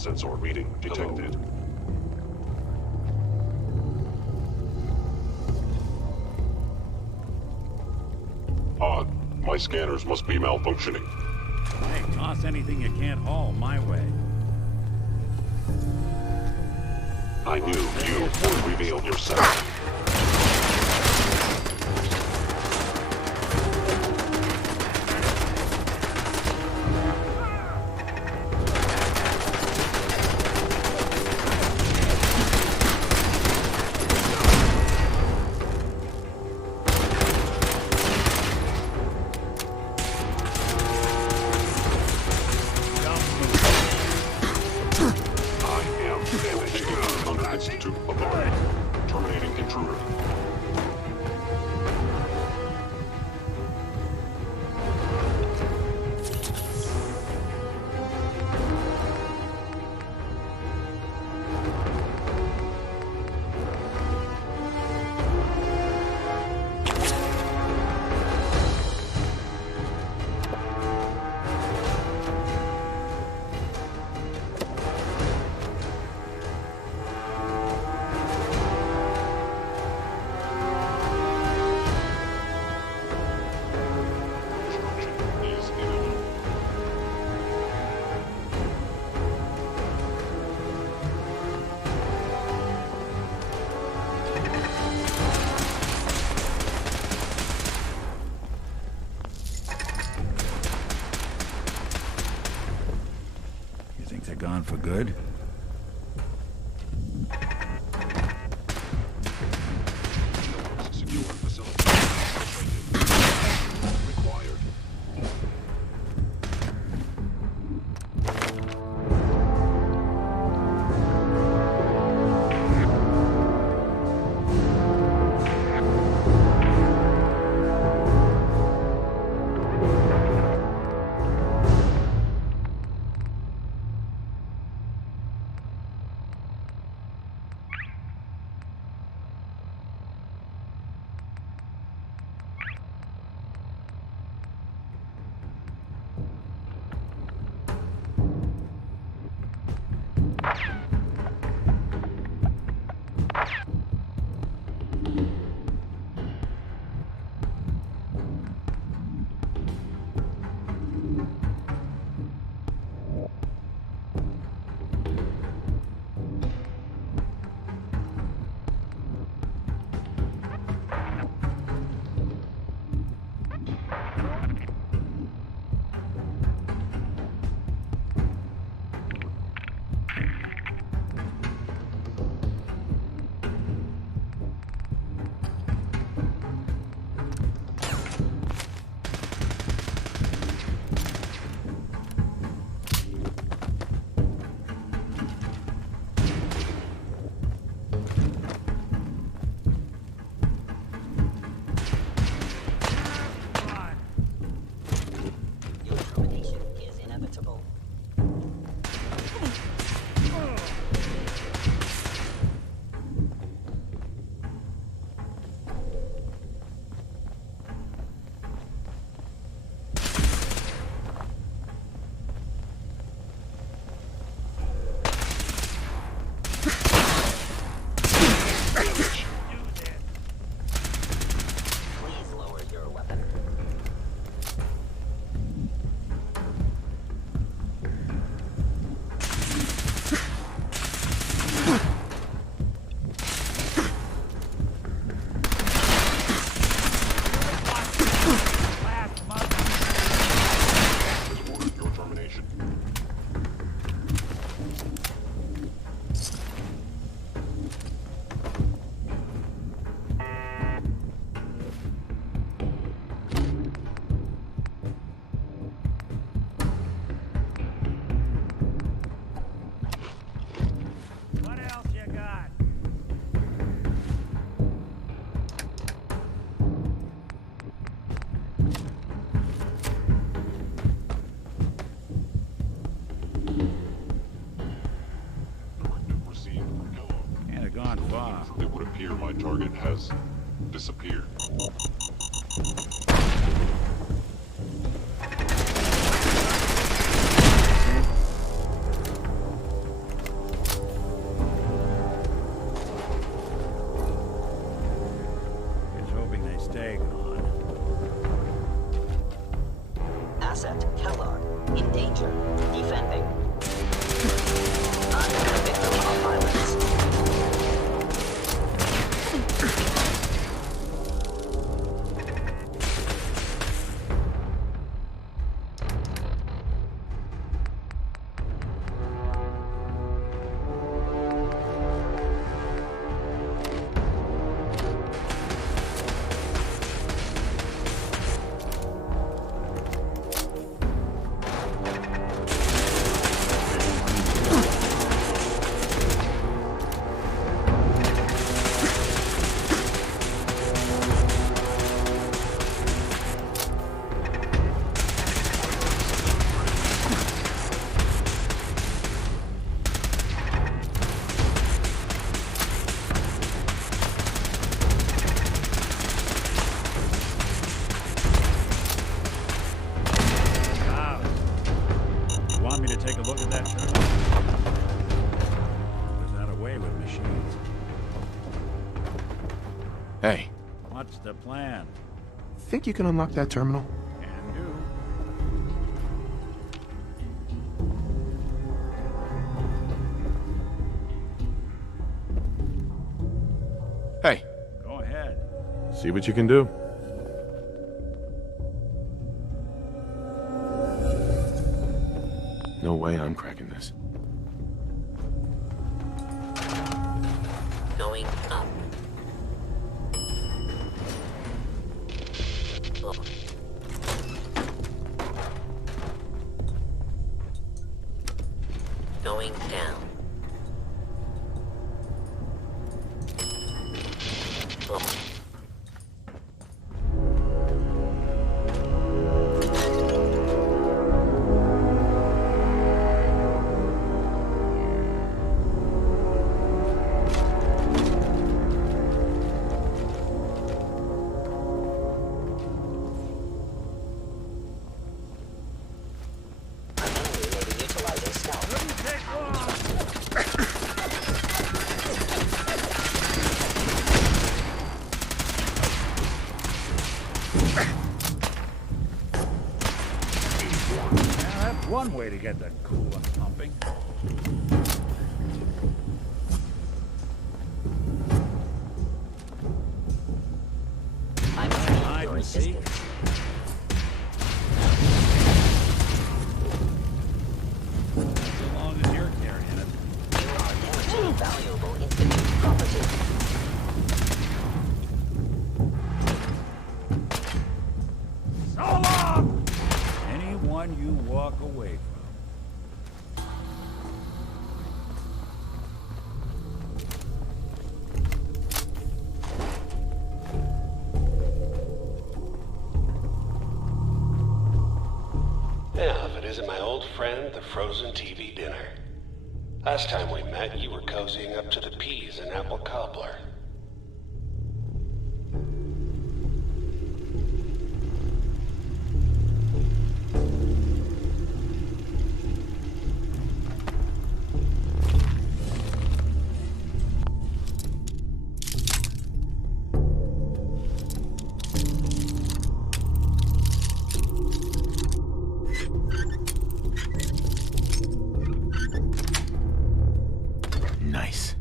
Sensor reading detected. Odd. My scanners must be malfunctioning. Hey, toss anything you can't haul my way. I knew you would reveal yourself. Terminating intruder. They're gone for good? It would appear my target has disappeared. asset, Kellogg, in danger. Defending. I'm a victim of violence. Hey. What's the plan? Think you can unlock that terminal? Can do. Hey. Go ahead. See what you can do. No way I'm cracking this. Going up. Going down. One way to get the coolant pumping. I'm hide and seek. As long as you're carrying it. You are damaging valuable Institute property. So long! Anyone you walk away from. Now, if it isn't my old friend, the frozen TV dinner. Last time we met, you were cozying up to the peas and apple cobbler. Nice.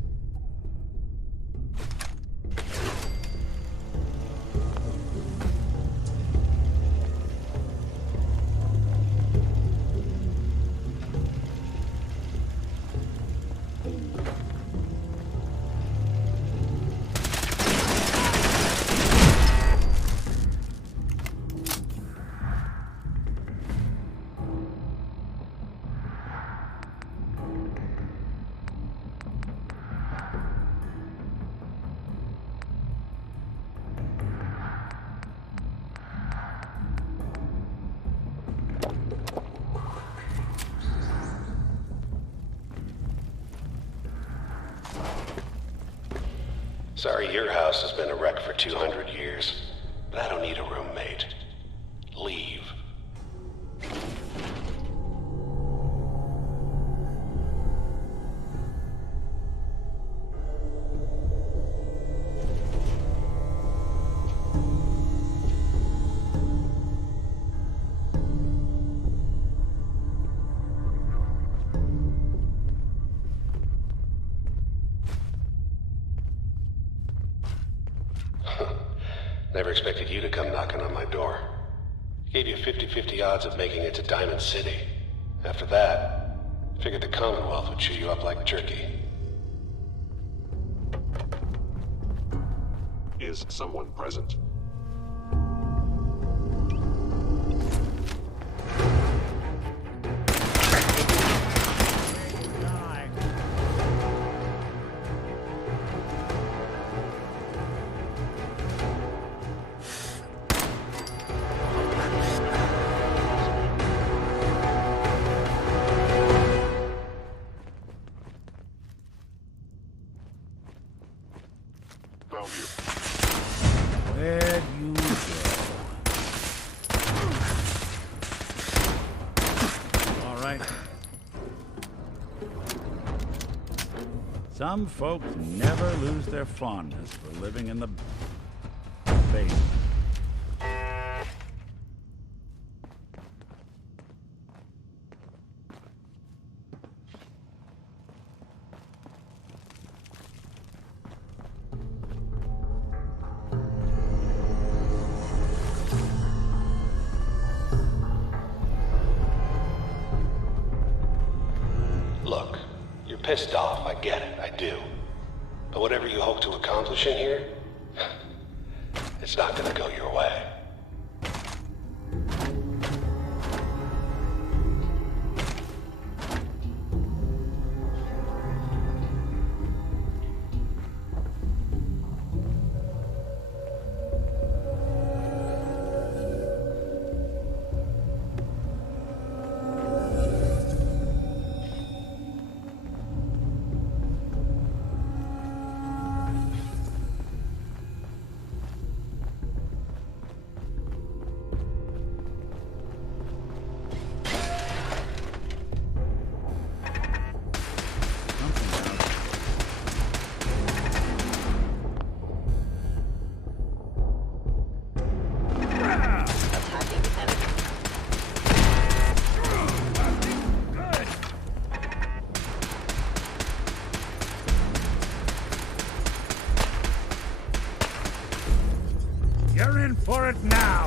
Sorry your house has been a wreck for 200 years, but I don't need a roommate. Leave. Never expected you to come knocking on my door. Gave you 50-50 odds of making it to Diamond City. After that, figured the Commonwealth would chew you up like jerky. Is someone present? Where'd you go? All right. Some folks never lose their fondness for living in the basement. Look, you're pissed off, I get it, I do. But whatever you hope to accomplish in here, it's not gonna go your way. You're in for it now!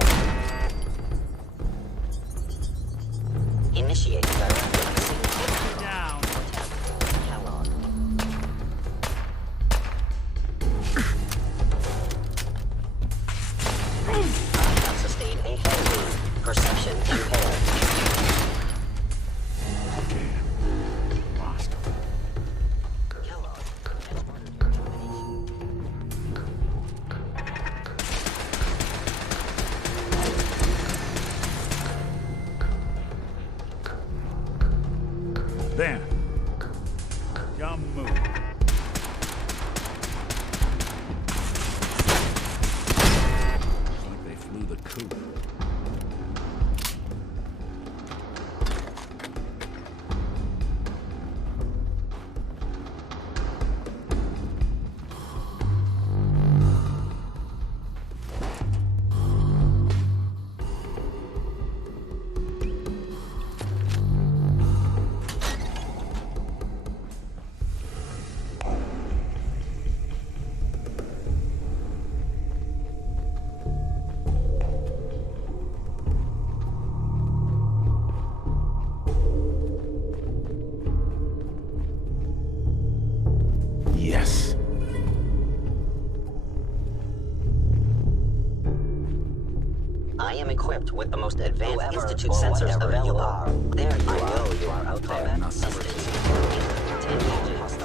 Initiate direct down. Kellogg. Have sustained a head wound. Perception impaired. There. Dumb move. Looks like they flew the coop. Yes. I am equipped with the most advanced Institute sensors available. There you are. I know you are out there. Assistance. 10 agents.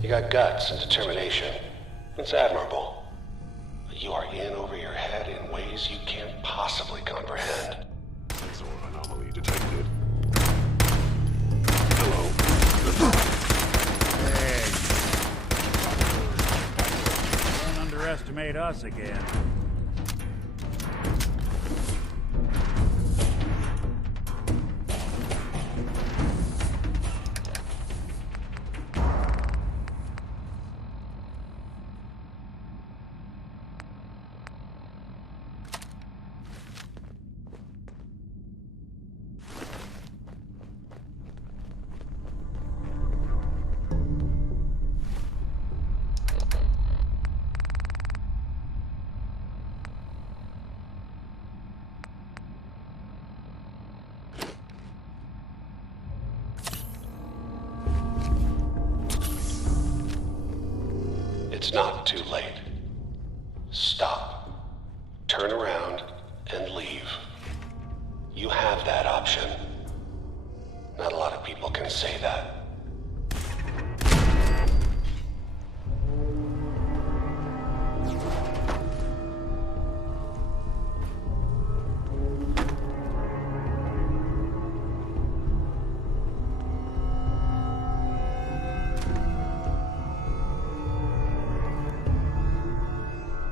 You got guts and determination. It's admirable. But you are in over your head in ways ways you can't possibly comprehend. Exor anomaly detected. Hey. Don't underestimate us again. It's not too late. Stop. Turn around and leave. You have that option. Not a lot of people can say that.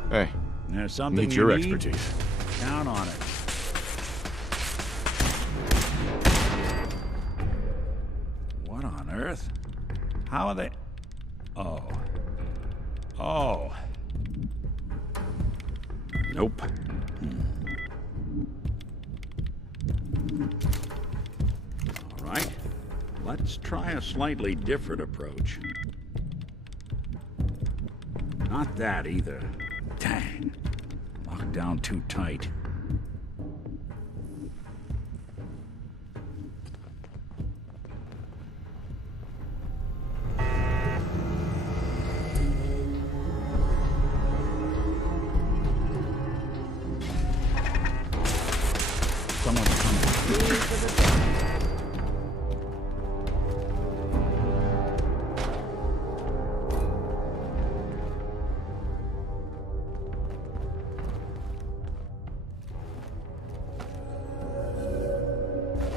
Hey, There's something need your you need? expertise. Count on it. What on earth? How are they? Oh. Oh. Nope. All right. Let's try a slightly different approach. Not that either. Dang. Locked down too tight. Someone's coming.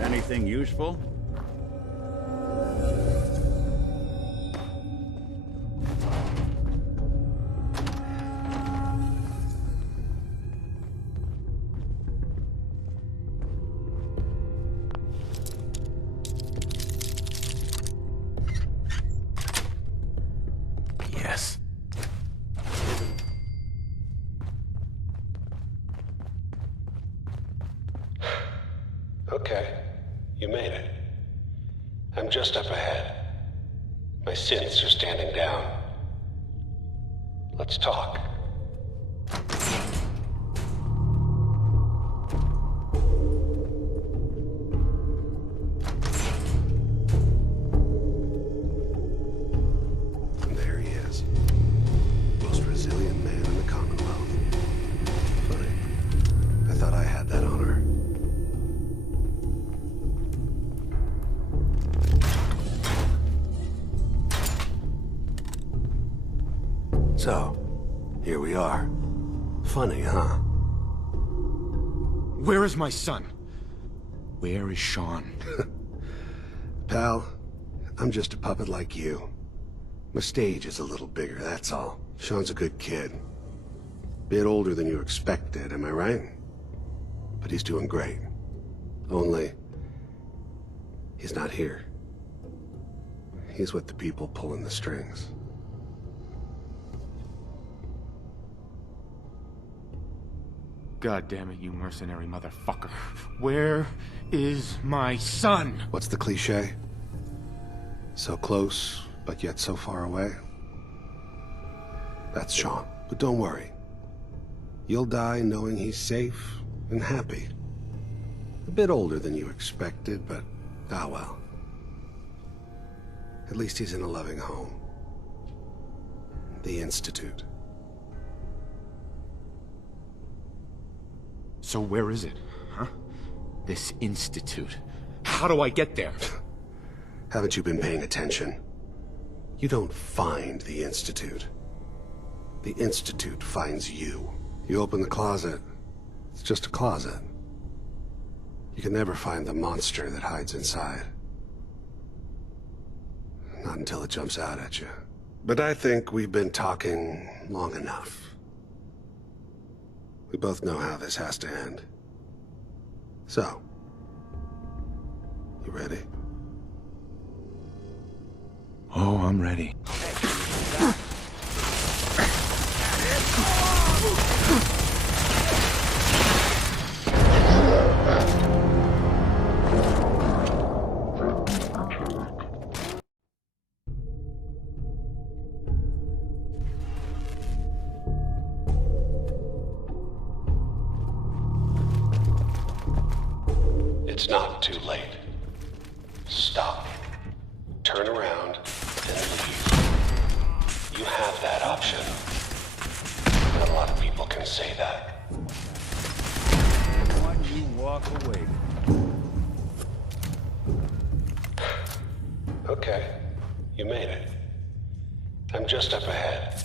Anything useful? Yes. Okay. You made it. I'm just up ahead. My synths are standing down. Let's talk. And there he is. Most resilient man in the Commonwealth. Funny. I thought I had that honor. So, here we are. Funny, huh? Where is my son? Where is Sean? Pal, I'm just a puppet like you. My stage is a little bigger, that's all. Sean's a good kid. Bit older than you expected, am I right? But he's doing great. Only, he's not here. He's with the people pulling the strings. God damn it, you mercenary motherfucker. Where is my son? What's the cliche? So close, but yet so far away? That's Sean. But don't worry. You'll die knowing he's safe and happy. A bit older than you expected, but ah well. At least he's in a loving home. The Institute. So where is it, huh? This institute. How do I get there? Haven't you been paying attention? You don't find the Institute. The Institute finds you. You open the closet, It's just a closet. You can never find the monster that hides inside. Not until it jumps out at you. But I think we've been talking long enough. We both know how this has to end. So, you ready? Oh, I'm ready. It's not too late. Stop. Turn around and leave. You have that option. Not a lot of people can say that. Why do you walk away? Okay. You made it. I'm just up ahead.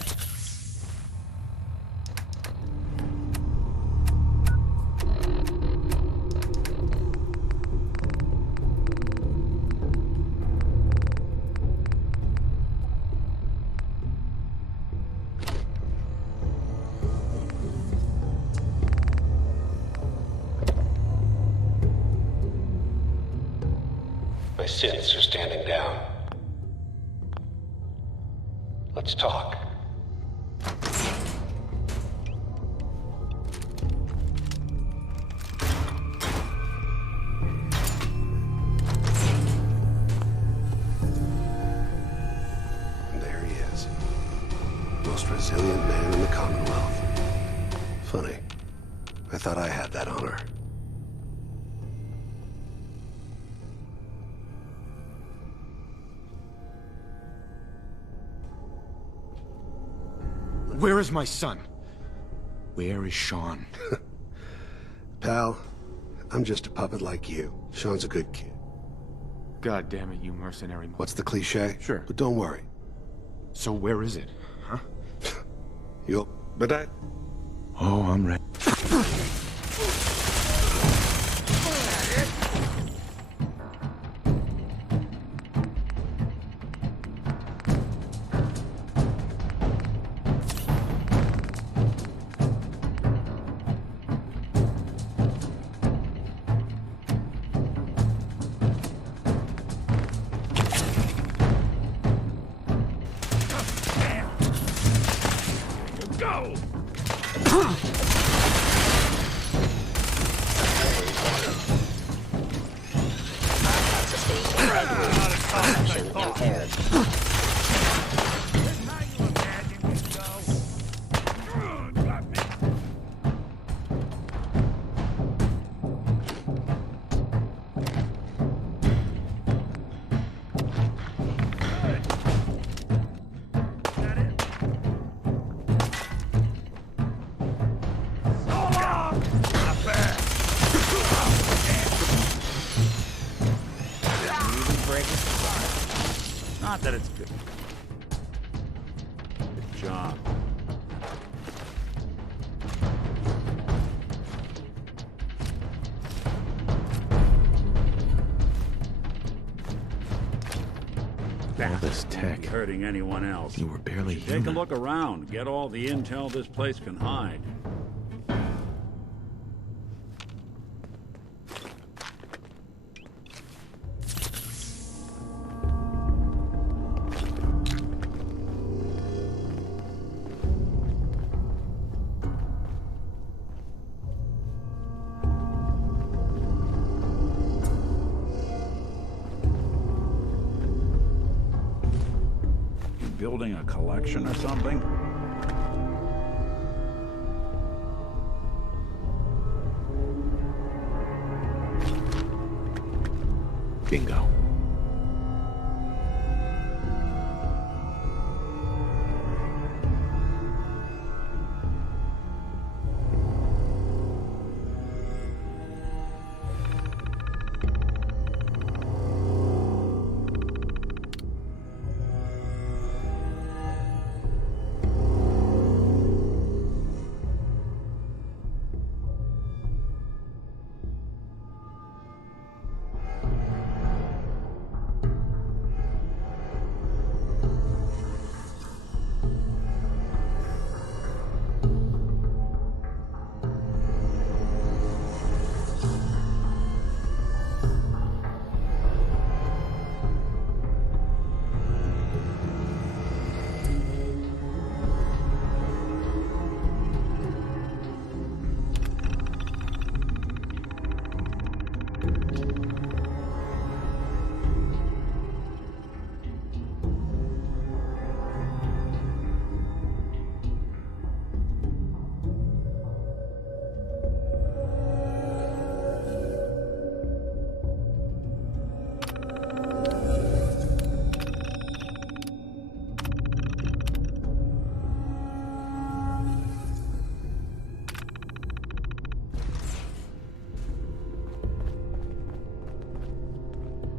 My synths are standing down. Let's talk. And there he is. Most resilient man in the Commonwealth. Funny. I thought I had that honor. Where is my son? Where is Sean? Pal, I'm just a puppet like you. Sean's a good kid. God damn it, you mercenary. What's the cliche? Sure. But don't worry. So where is it? Huh? But I... Oh, I'm ready. Not that it's good. Good job. All this tech. Hurting anyone else. You were barely Take human. a look around. Get all the intel this place can hide. Building a collection or something? Bingo.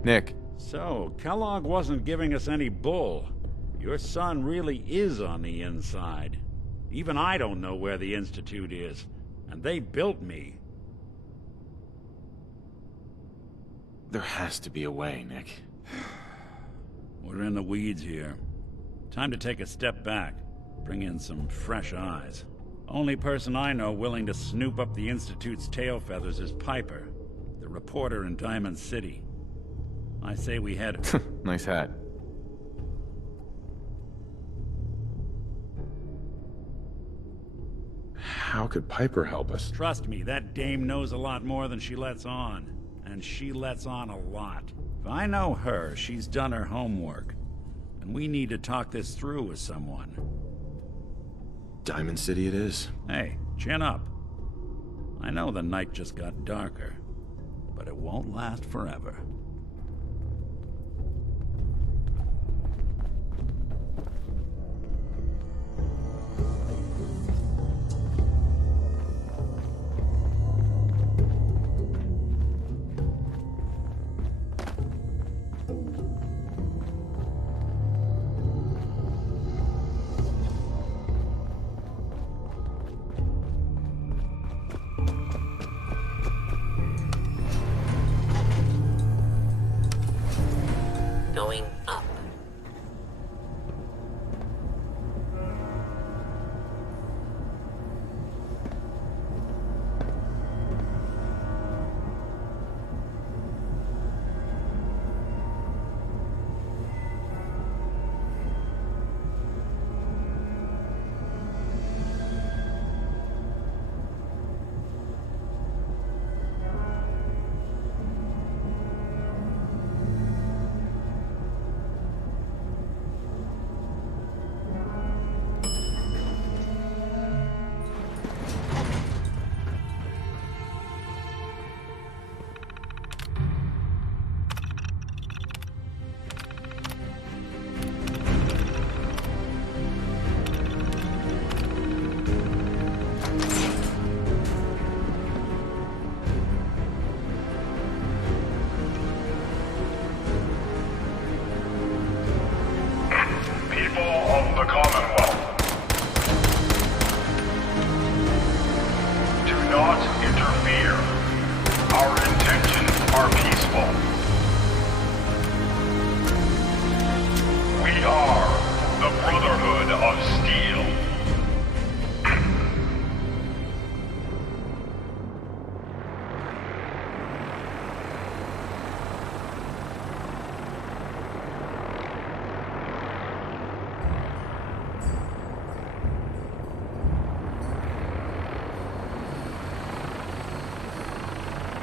Nick. So, Kellogg wasn't giving us any bull. Your son really is on the inside. Even I don't know where the Institute is, and they built me. There has to be a way, Nick. We're in the weeds here. Time to take a step back, bring in some fresh eyes. Only person I know willing to snoop up the Institute's tail feathers is Piper, the reporter in Diamond City. I say we head... Nice hat. How could Piper help us? Trust me, that dame knows a lot more than she lets on. And she lets on a lot. If I know her, she's done her homework. And we need to talk this through with someone. Diamond City it is. Hey, chin up. I know the night just got darker, but it won't last forever. Going up.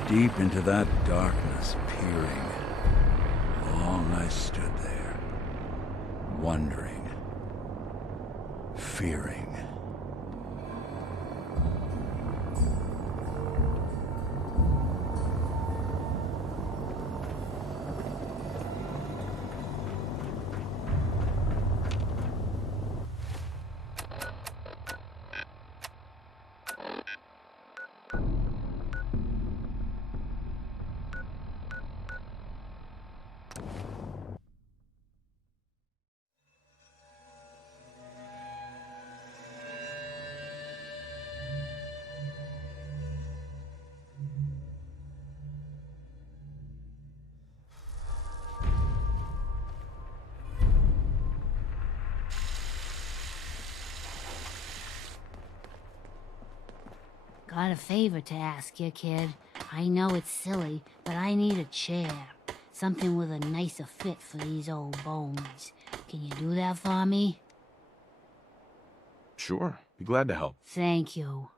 Deep into that darkness, peering. Long I stood there, wondering, fearing. Got a favor to ask you, kid. I know it's silly, but I need a chair. Something with a nicer fit for these old bones. Can you do that for me? Sure. Be glad to help. Thank you.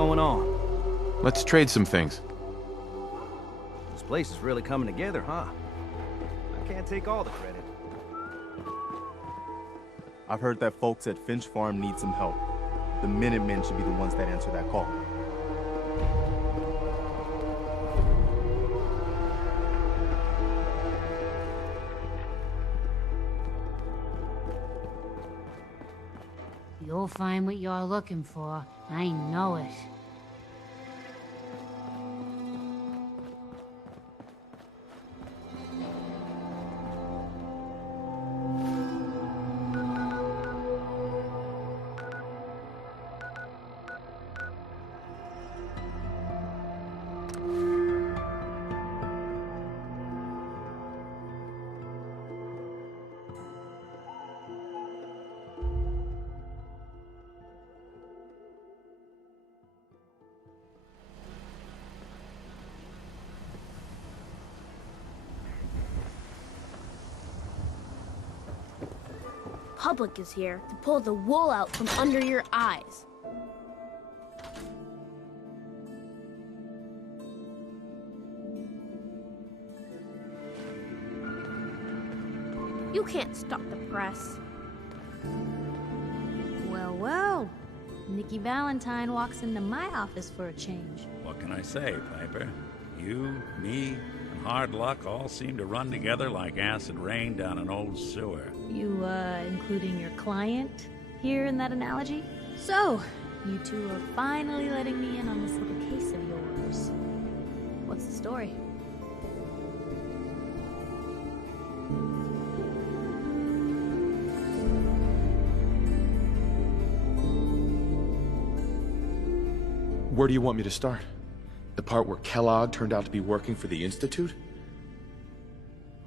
going on? Let's trade some things. This place is really coming together, huh? I can't take all the credit. I've heard that folks at Finch Farm need some help. The Minutemen should be the ones that answer that call. You'll find what you're looking for. I know it. Public is here to pull the wool out from under your eyes. You can't stop the press. Well, well. Nikki Valentine walks into my office for a change. What can I say, Piper? You, me, and hard luck all seem to run together like acid rain down an old sewer. You, including your client here in that analogy? So, you two are finally letting me in on this little case of yours. What's the story? Where do you want me to start? The part where Kellogg turned out to be working for the Institute?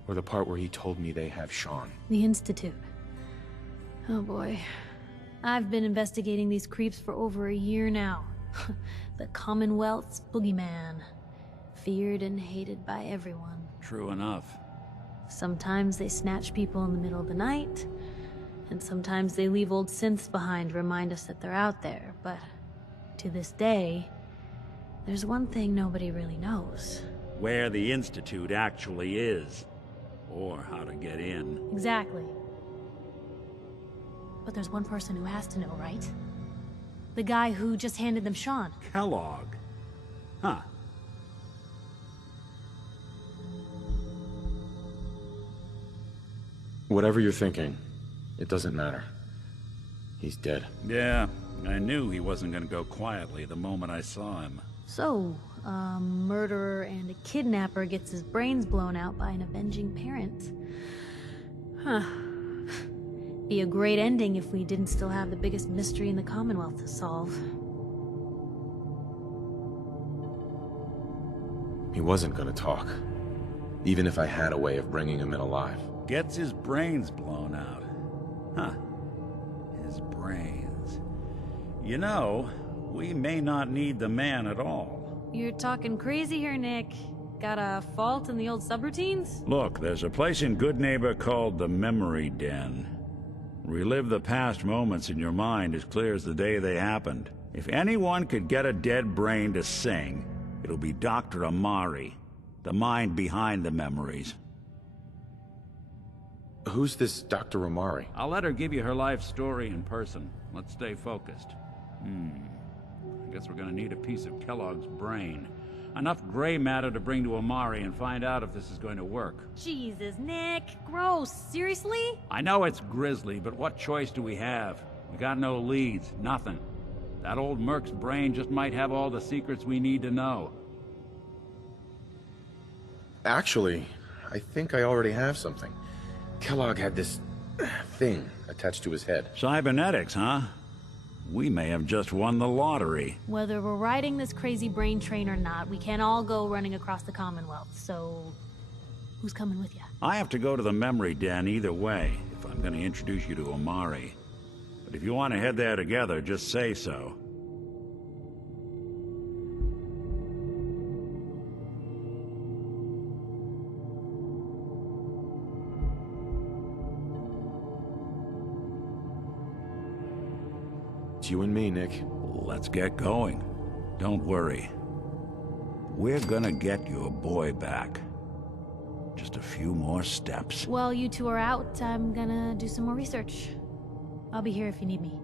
Or the part where he told me they have Sean? The Institute. Oh boy. I've been investigating these creeps for over a year now. The Commonwealth's boogeyman. Feared and hated by everyone. True enough. Sometimes they snatch people in the middle of the night, and sometimes they leave old synths behind to remind us that they're out there, but to this day, there's one thing nobody really knows. Where the Institute actually is. Or how to get in. Exactly. But there's one person who has to know, right? The guy who just handed them Sean. Kellogg. Huh. Whatever you're thinking, it doesn't matter. He's dead. Yeah, I knew he wasn't gonna go quietly the moment I saw him. So, a murderer and a kidnapper gets his brains blown out by an avenging parent. Huh. Be a great ending if we didn't still have the biggest mystery in the Commonwealth to solve. He wasn't gonna talk. Even if I had a way of bringing him in alive. Gets his brains blown out. Huh. His brains. You know, we may not need the man at all. You're talking crazy here, Nick. Got a fault in the old subroutines? Look, there's a place in Goodneighbor called the Memory Den. Relive the past moments in your mind as clear as the day they happened. If anyone could get a dead brain to sing, it'll be Dr. Amari, the mind behind the memories. Who's this Dr. Amari? I'll let her give you her life story in person. Let's stay focused. I guess we're gonna need a piece of Kellogg's brain. Enough gray matter to bring to Amari and find out if this is going to work. Jesus, Nick. Gross. Seriously? I know it's grisly, but what choice do we have? We got no leads, nothing. That old Merc's brain just might have all the secrets we need to know. Actually, I think I already have something. Kellogg had this thing attached to his head. Cybernetics, huh? We may have just won the lottery. Whether we're riding this crazy brain train or not, we can't all go running across the Commonwealth, so who's coming with you? I have to go to the Memory Den either way, if I'm gonna introduce you to Amari. But if you want to head there together, just say so. It's you and me, Nick. Let's get going. Don't worry. We're gonna get your boy back. Just a few more steps. While you two are out, I'm gonna do some more research. I'll be here if you need me.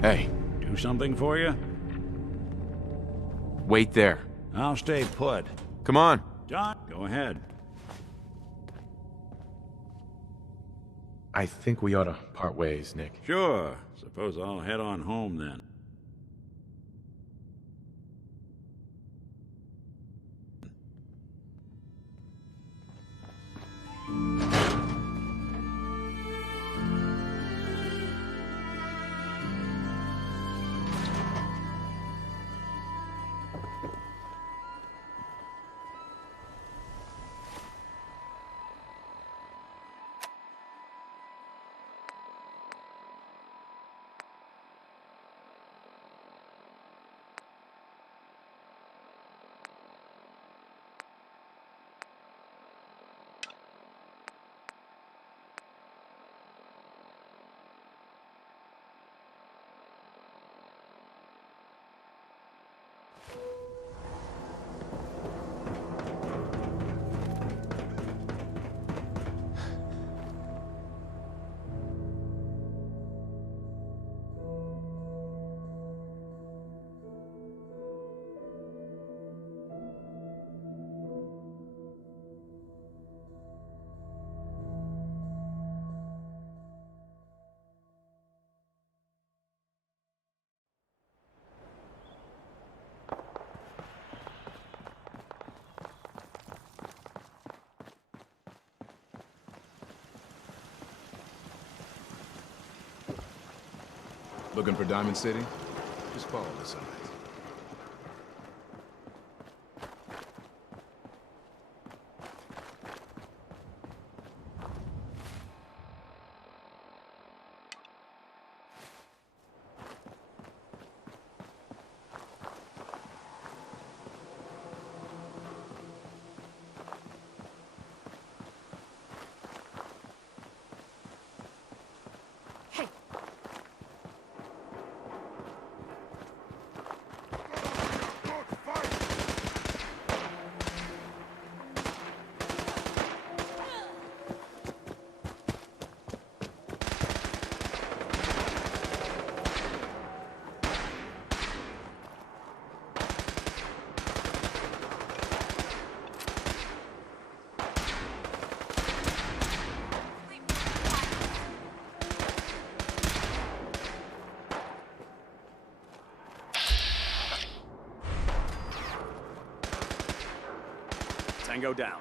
Hey. Do something for you? Wait there. I'll stay put. Come on. John, go ahead. I think we ought to part ways, Nick. Sure. Suppose I'll head on home then. Looking for Diamond City? Just follow the signs. Tango down.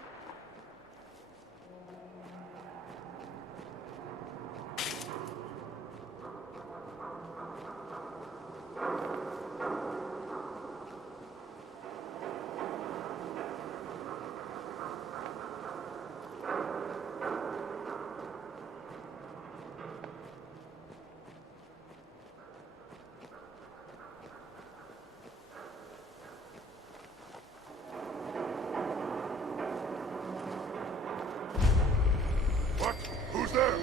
What? Who's there?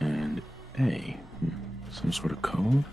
And A. Some sort of code?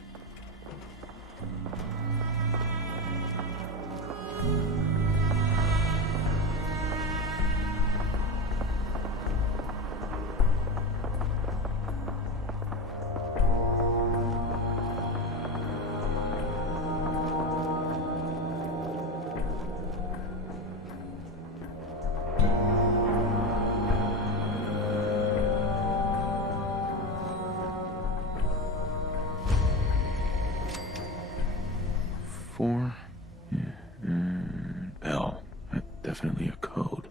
4. L. That's definitely a code.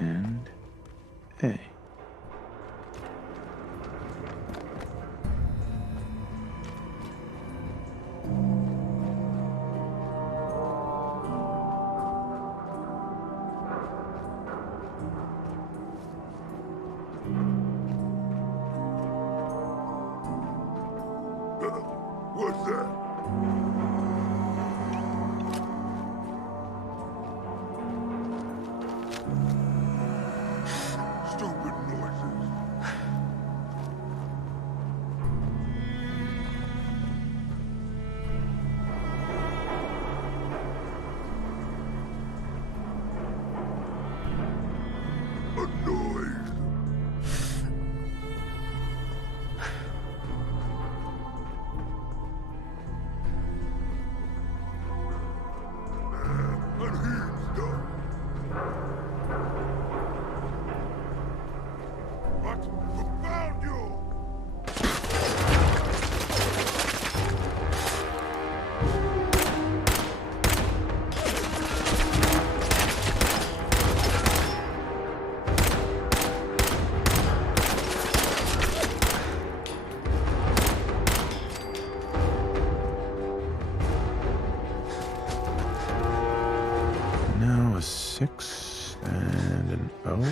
And A. What's that? Stupid noises. A noise. Unhinged stuff. What? Who found you? Now a 6 and an O.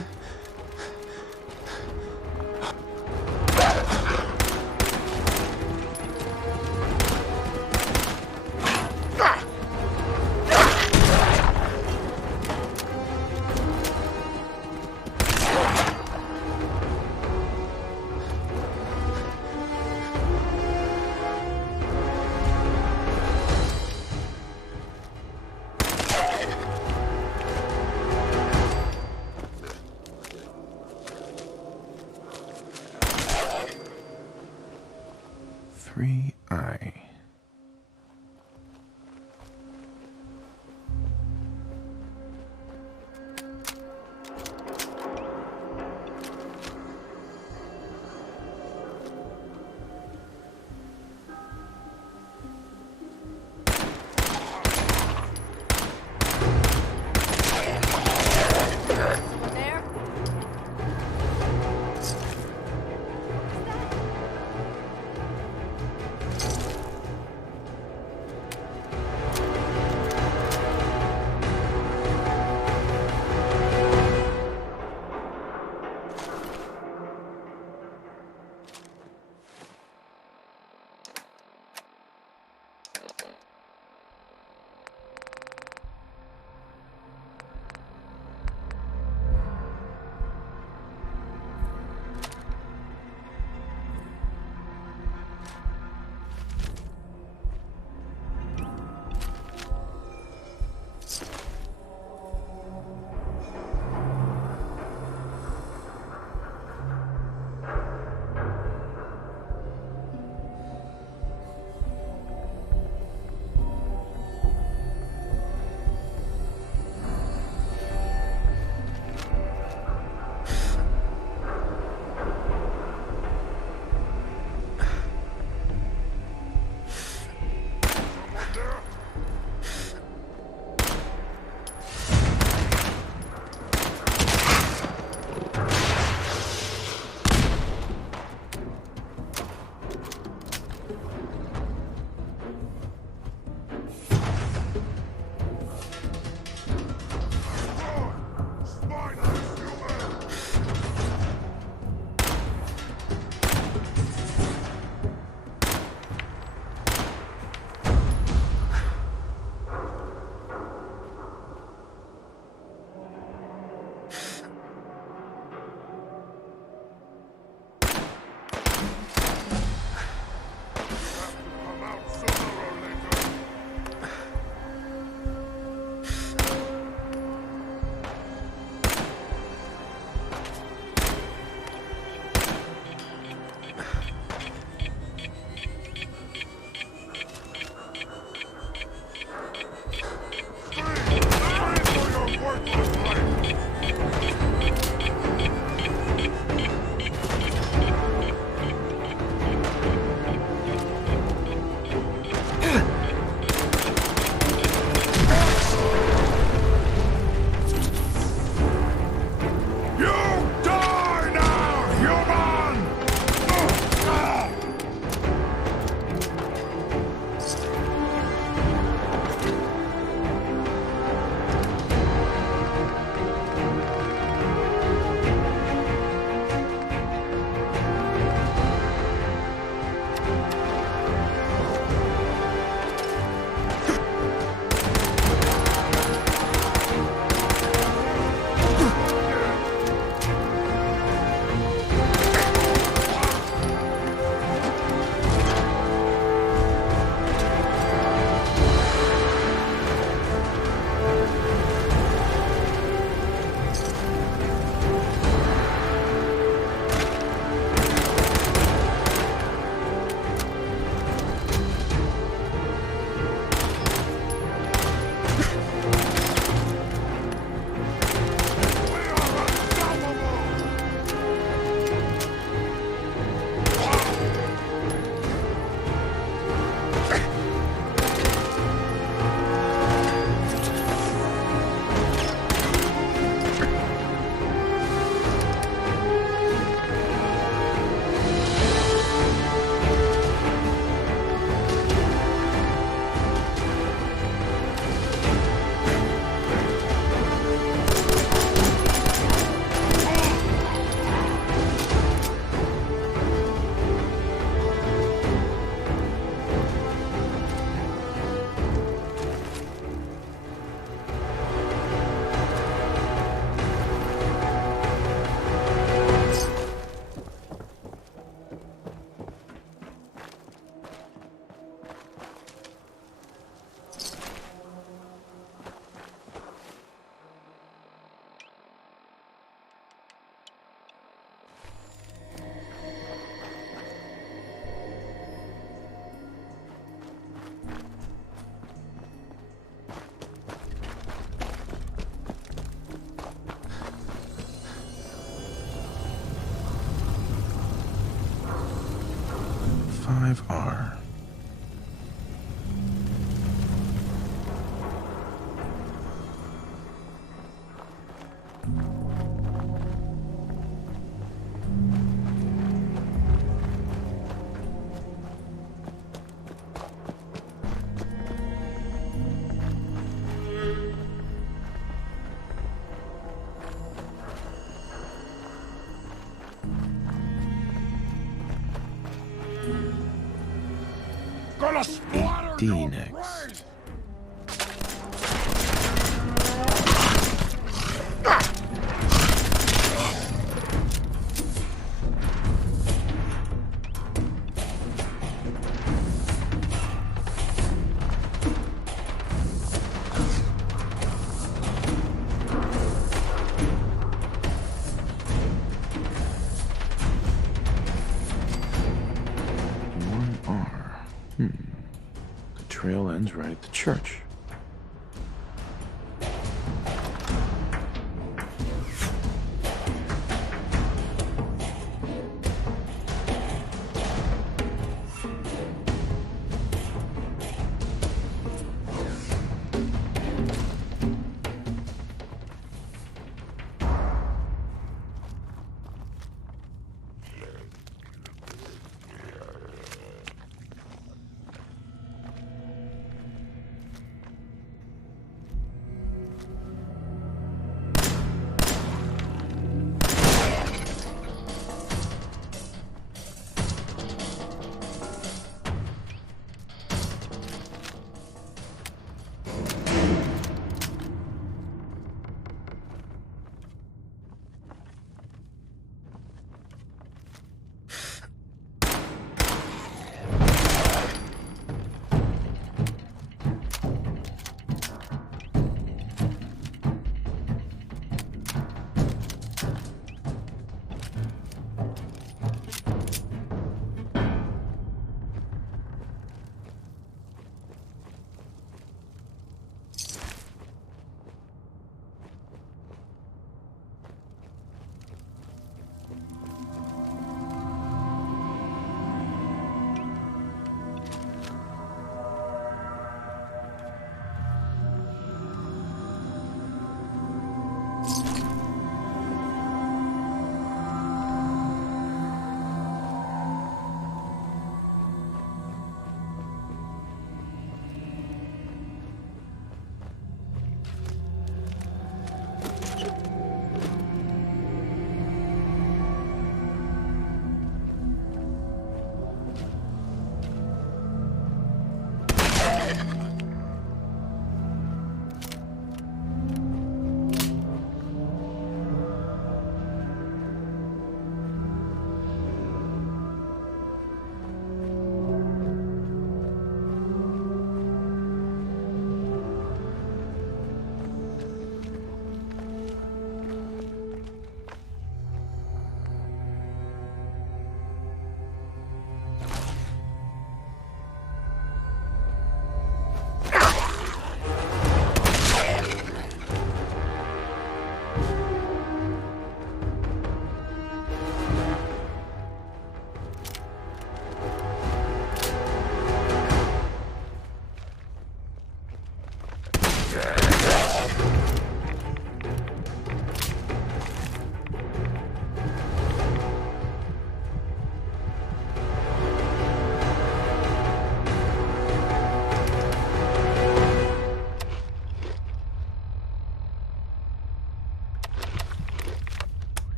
gonna splatter D your next. brains! The trail ends right at the church.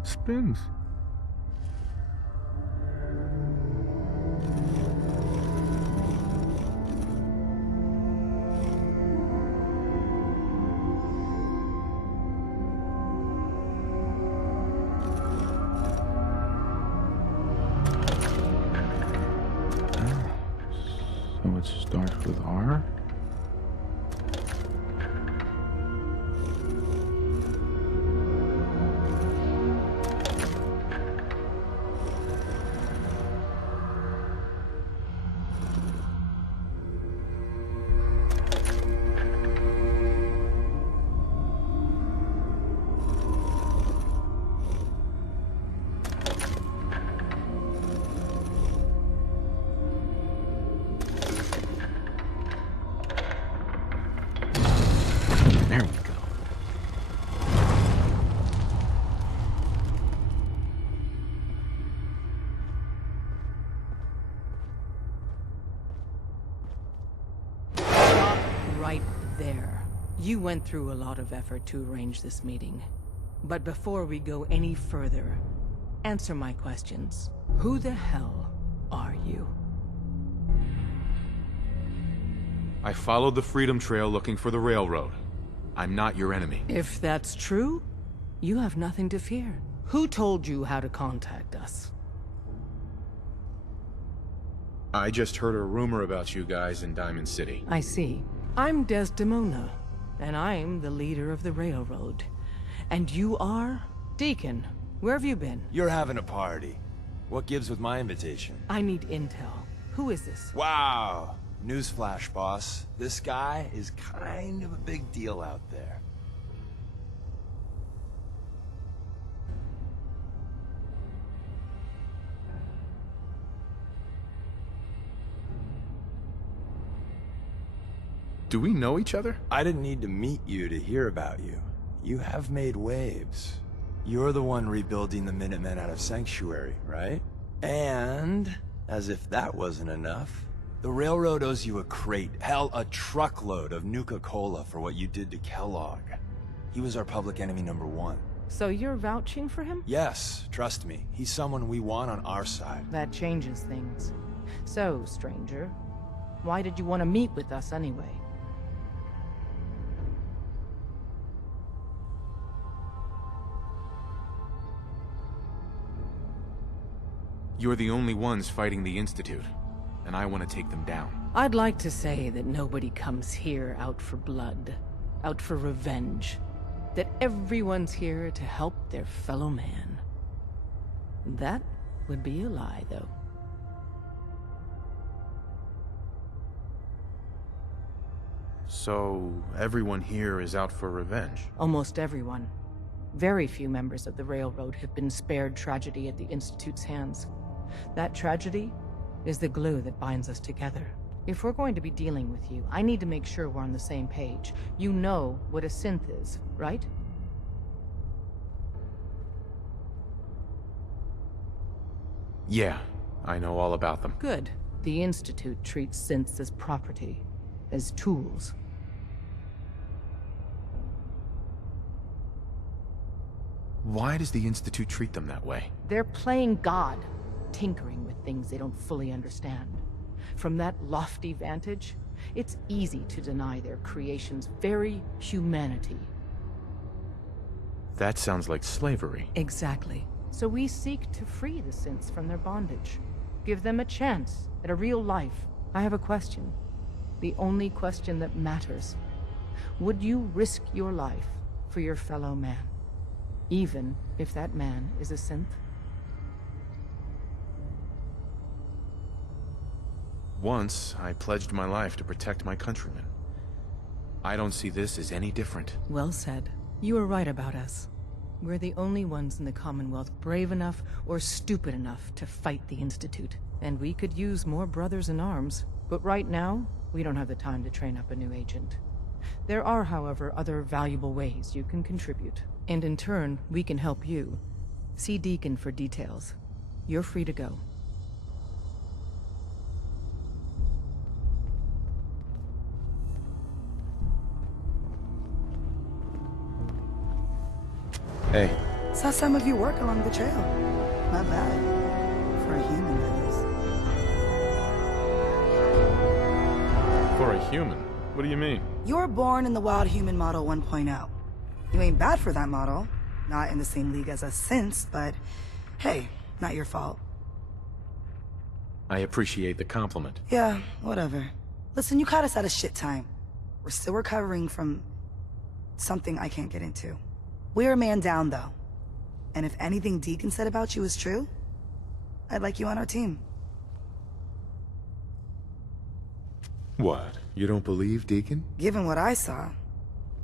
It spins. So it starts with R? There we go. Right there. You went through a lot of effort to arrange this meeting. But before we go any further, answer my questions. Who the hell are you? I followed the Freedom Trail looking for the railroad. I'm not your enemy. If that's true, you have nothing to fear. Who told you how to contact us? I just heard a rumor about you guys in Diamond City. I see. I'm Desdemona, and I'm the leader of the railroad. And you are? Deacon, where have you been? You're having a party. What gives with my invitation? I need intel. Who is this? Wow! Newsflash, boss. This guy is kind of a big deal out there. Do we know each other? I didn't need to meet you to hear about you. You have made waves. You're the one rebuilding the Minutemen out of Sanctuary, right? And, as if that wasn't enough, the railroad owes you a crate, hell, a truckload of Nuka-Cola for what you did to Kellogg. He was our public enemy #1. So you're vouching for him? Yes, trust me. He's someone we want on our side. That changes things. So, stranger, why did you want to meet with us anyway? You're the only ones fighting the Institute, and I want to take them down. I'd like to say that nobody comes here out for blood, out for revenge. That everyone's here to help their fellow man. That would be a lie, though. So, everyone here is out for revenge? Almost everyone. Very few members of the Railroad have been spared tragedy at the Institute's hands. That tragedy is the glue that binds us together. If we're going to be dealing with you, I need to make sure we're on the same page. You know what a synth is, right? Yeah, I know all about them. Good. The Institute treats synths as property, as tools. Why does the Institute treat them that way? They're playing God, tinkering with things they don't fully understand. From that lofty vantage, it's easy to deny their creation's very humanity. That sounds like slavery. Exactly. So we seek to free the synths from their bondage. Give them a chance at a real life. I have a question. The only question that matters. Would you risk your life for your fellow man? Even if that man is a synth? Once, I pledged my life to protect my countrymen. I don't see this as any different. Well said. You are right about us. We're the only ones in the Commonwealth brave enough or stupid enough to fight the Institute. And we could use more brothers in arms. But right now, we don't have the time to train up a new agent. There are, however, other valuable ways you can contribute. And in turn, we can help you. See Deacon for details. You're free to go. Hey. Saw some of you work along the trail. Not bad. For a human, that is. For a human? What do you mean? You were born in the Wild Human Model 1.0. You ain't bad for that model. Not in the same league as us since, but hey, not your fault. I appreciate the compliment. Yeah, whatever. Listen, you caught us at a shit time. We're still recovering from something I can't get into. We're a man down, though. And if anything Deacon said about you is true, I'd like you on our team. What? You don't believe Deacon? Given what I saw,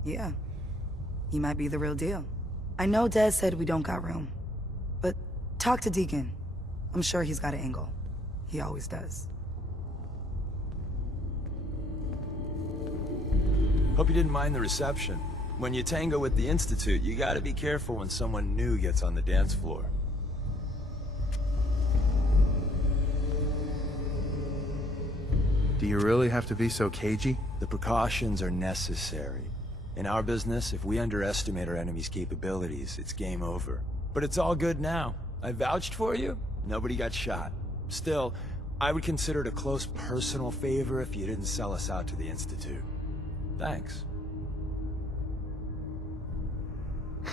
yeah. He might be the real deal. I know Des said we don't got room. But talk to Deacon. I'm sure he's got an angle. He always does. Hope you didn't mind the reception. When you tango with the Institute, you gotta be careful when someone new gets on the dance floor. Do you really have to be so cagey? The precautions are necessary. In our business, if we underestimate our enemy's capabilities, it's game over. But it's all good now. I vouched for you. Nobody got shot. Still, I would consider it a close personal favor if you didn't sell us out to the Institute. Thanks.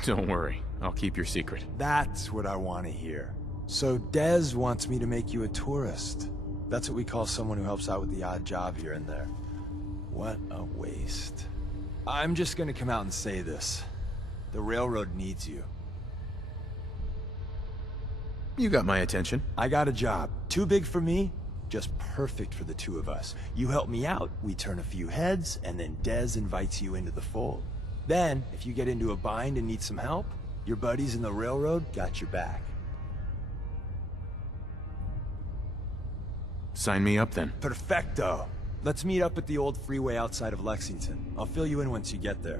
Don't worry, I'll keep your secret. That's what I want to hear. So Dez wants me to make you a tourist. That's what we call someone who helps out with the odd job here and there. What a waste. I'm just gonna come out and say this. The railroad needs you. You got my attention. I got a job. Too big for me, just perfect for the two of us. You help me out, we turn a few heads, and then Dez invites you into the fold. Then, if you get into a bind and need some help, your buddies in the railroad got your back. Sign me up then. Perfecto. Let's meet up at the old freeway outside of Lexington. I'll fill you in once you get there.